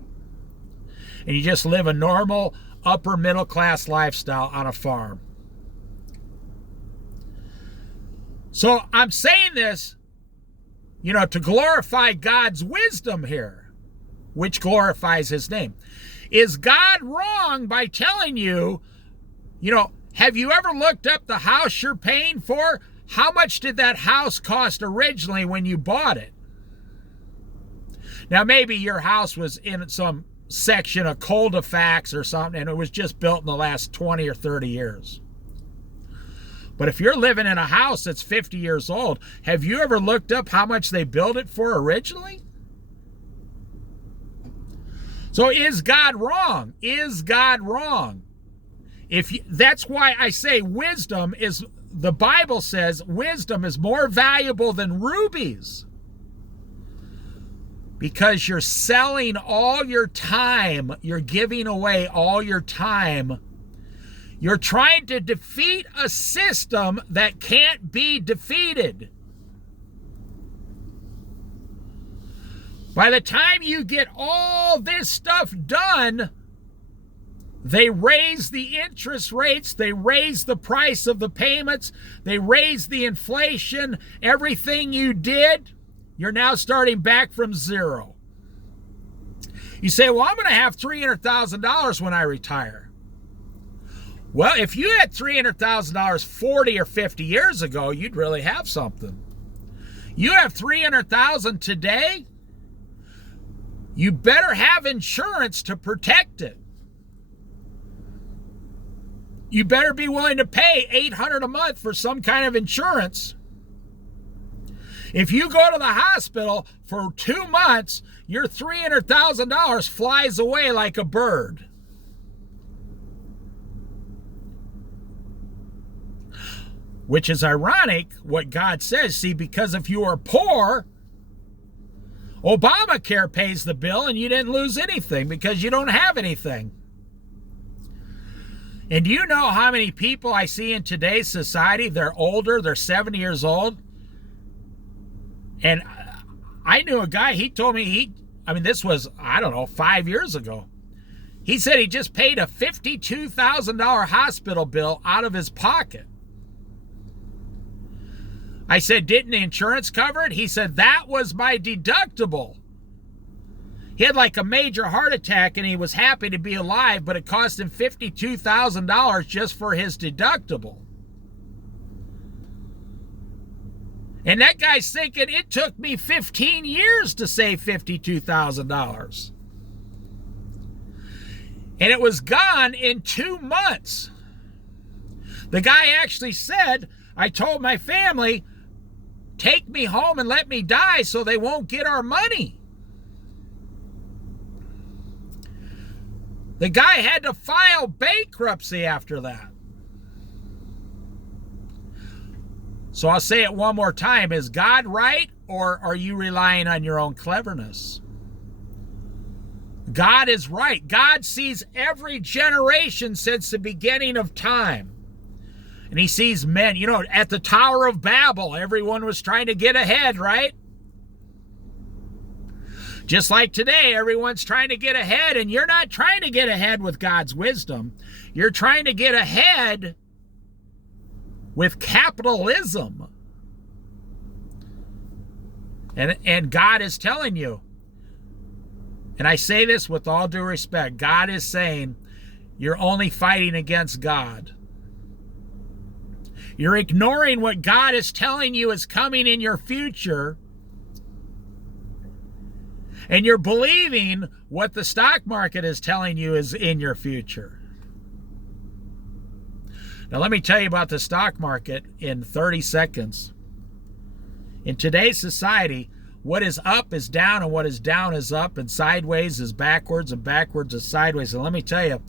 And you just live a normal upper middle class lifestyle on a farm. So I'm saying this, to glorify God's wisdom here, which glorifies his name. Is God wrong by telling you, have you ever looked up the house you're paying for? How much did that house cost originally when you bought it? Now, maybe your house was in some section of cul-de-sacs or something, and it was just built in the last 20 or 30 years. But if you're living in a house that's 50 years old, have you ever looked up how much they built it for originally? So is God wrong? Is God wrong? That's why I say wisdom is, the Bible says wisdom is more valuable than rubies. Because you're selling all your time, you're giving away all your time. You're trying to defeat a system that can't be defeated. By the time you get all this stuff done, they raise the interest rates, they raise the price of the payments, they raise the inflation. Everything you did, you're now starting back from zero. You say, well, I'm going to have $300,000 when I retire. Well, if you had $300,000 40 or 50 years ago, you'd really have something. You have $300,000 today, you better have insurance to protect it. You better be willing to pay $800 a month for some kind of insurance. If you go to the hospital for 2 months, your $300,000 flies away like a bird. Which is ironic, what God says. See, because if you are poor, Obamacare pays the bill and you didn't lose anything because you don't have anything. And do you know how many people I see in today's society, they're older, they're 70 years old? And I knew a guy, he told me this was, 5 years ago. He said he just paid a $52,000 hospital bill out of his pocket. I said, didn't the insurance cover it? He said, that was my deductible. He had like a major heart attack and he was happy to be alive, but it cost him $52,000 just for his deductible. And that guy's thinking, it took me 15 years to save $52,000. And it was gone in 2 months. The guy actually said, I told my family, take me home and let me die so they won't get our money. The guy had to file bankruptcy after that. So I'll say it one more time. Is God right, or are you relying on your own cleverness? God is right. God sees every generation since the beginning of time. And he sees men. At the Tower of Babel, everyone was trying to get ahead, right? Just like today, everyone's trying to get ahead, and you're not trying to get ahead with God's wisdom. You're trying to get ahead with capitalism. And God is telling you, and I say this with all due respect, God is saying, you're only fighting against God. You're ignoring what God is telling you is coming in your future. And you're believing what the stock market is telling you is in your future. Now let me tell you about the stock market in 30 seconds. In today's society, what is up is down, and what is down is up, and sideways is backwards, and backwards is sideways. And let me tell you,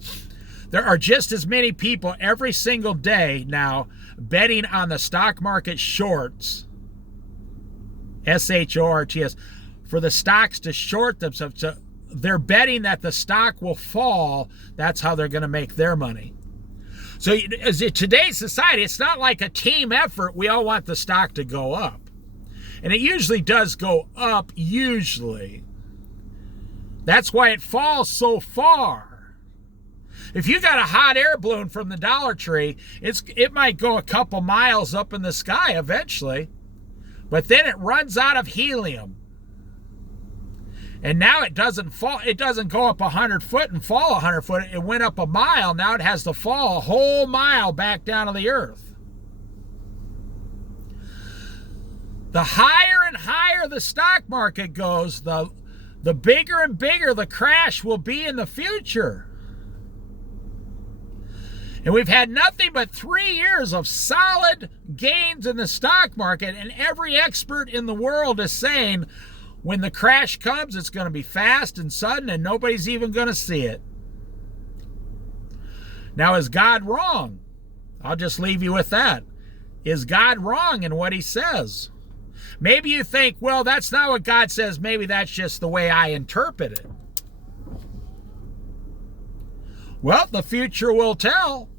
there are just as many people every single day now betting on the stock market shorts, S-H-O-R-T-S, for the stocks to short themselves. So they're betting that the stock will fall. That's how they're going to make their money. So as in today's society, it's not like a team effort. We all want the stock to go up. And it usually does go up, usually. That's why it falls so far. If you got a hot air balloon from the Dollar Tree, it might go a couple miles up in the sky eventually. But then it runs out of helium. And now it doesn't fall. It doesn't go up 100 foot and fall 100 foot. It went up a mile. Now it has to fall a whole mile back down to the earth. The higher and higher the stock market goes, the bigger and bigger the crash will be in the future. And we've had nothing but 3 years of solid gains in the stock market, and every expert in the world is saying when the crash comes, it's going to be fast and sudden, and nobody's even going to see it. Now, is God wrong? I'll just leave you with that. Is God wrong in what he says? Maybe you think, well, that's not what God says. Maybe that's just the way I interpret it. Well, the future will tell.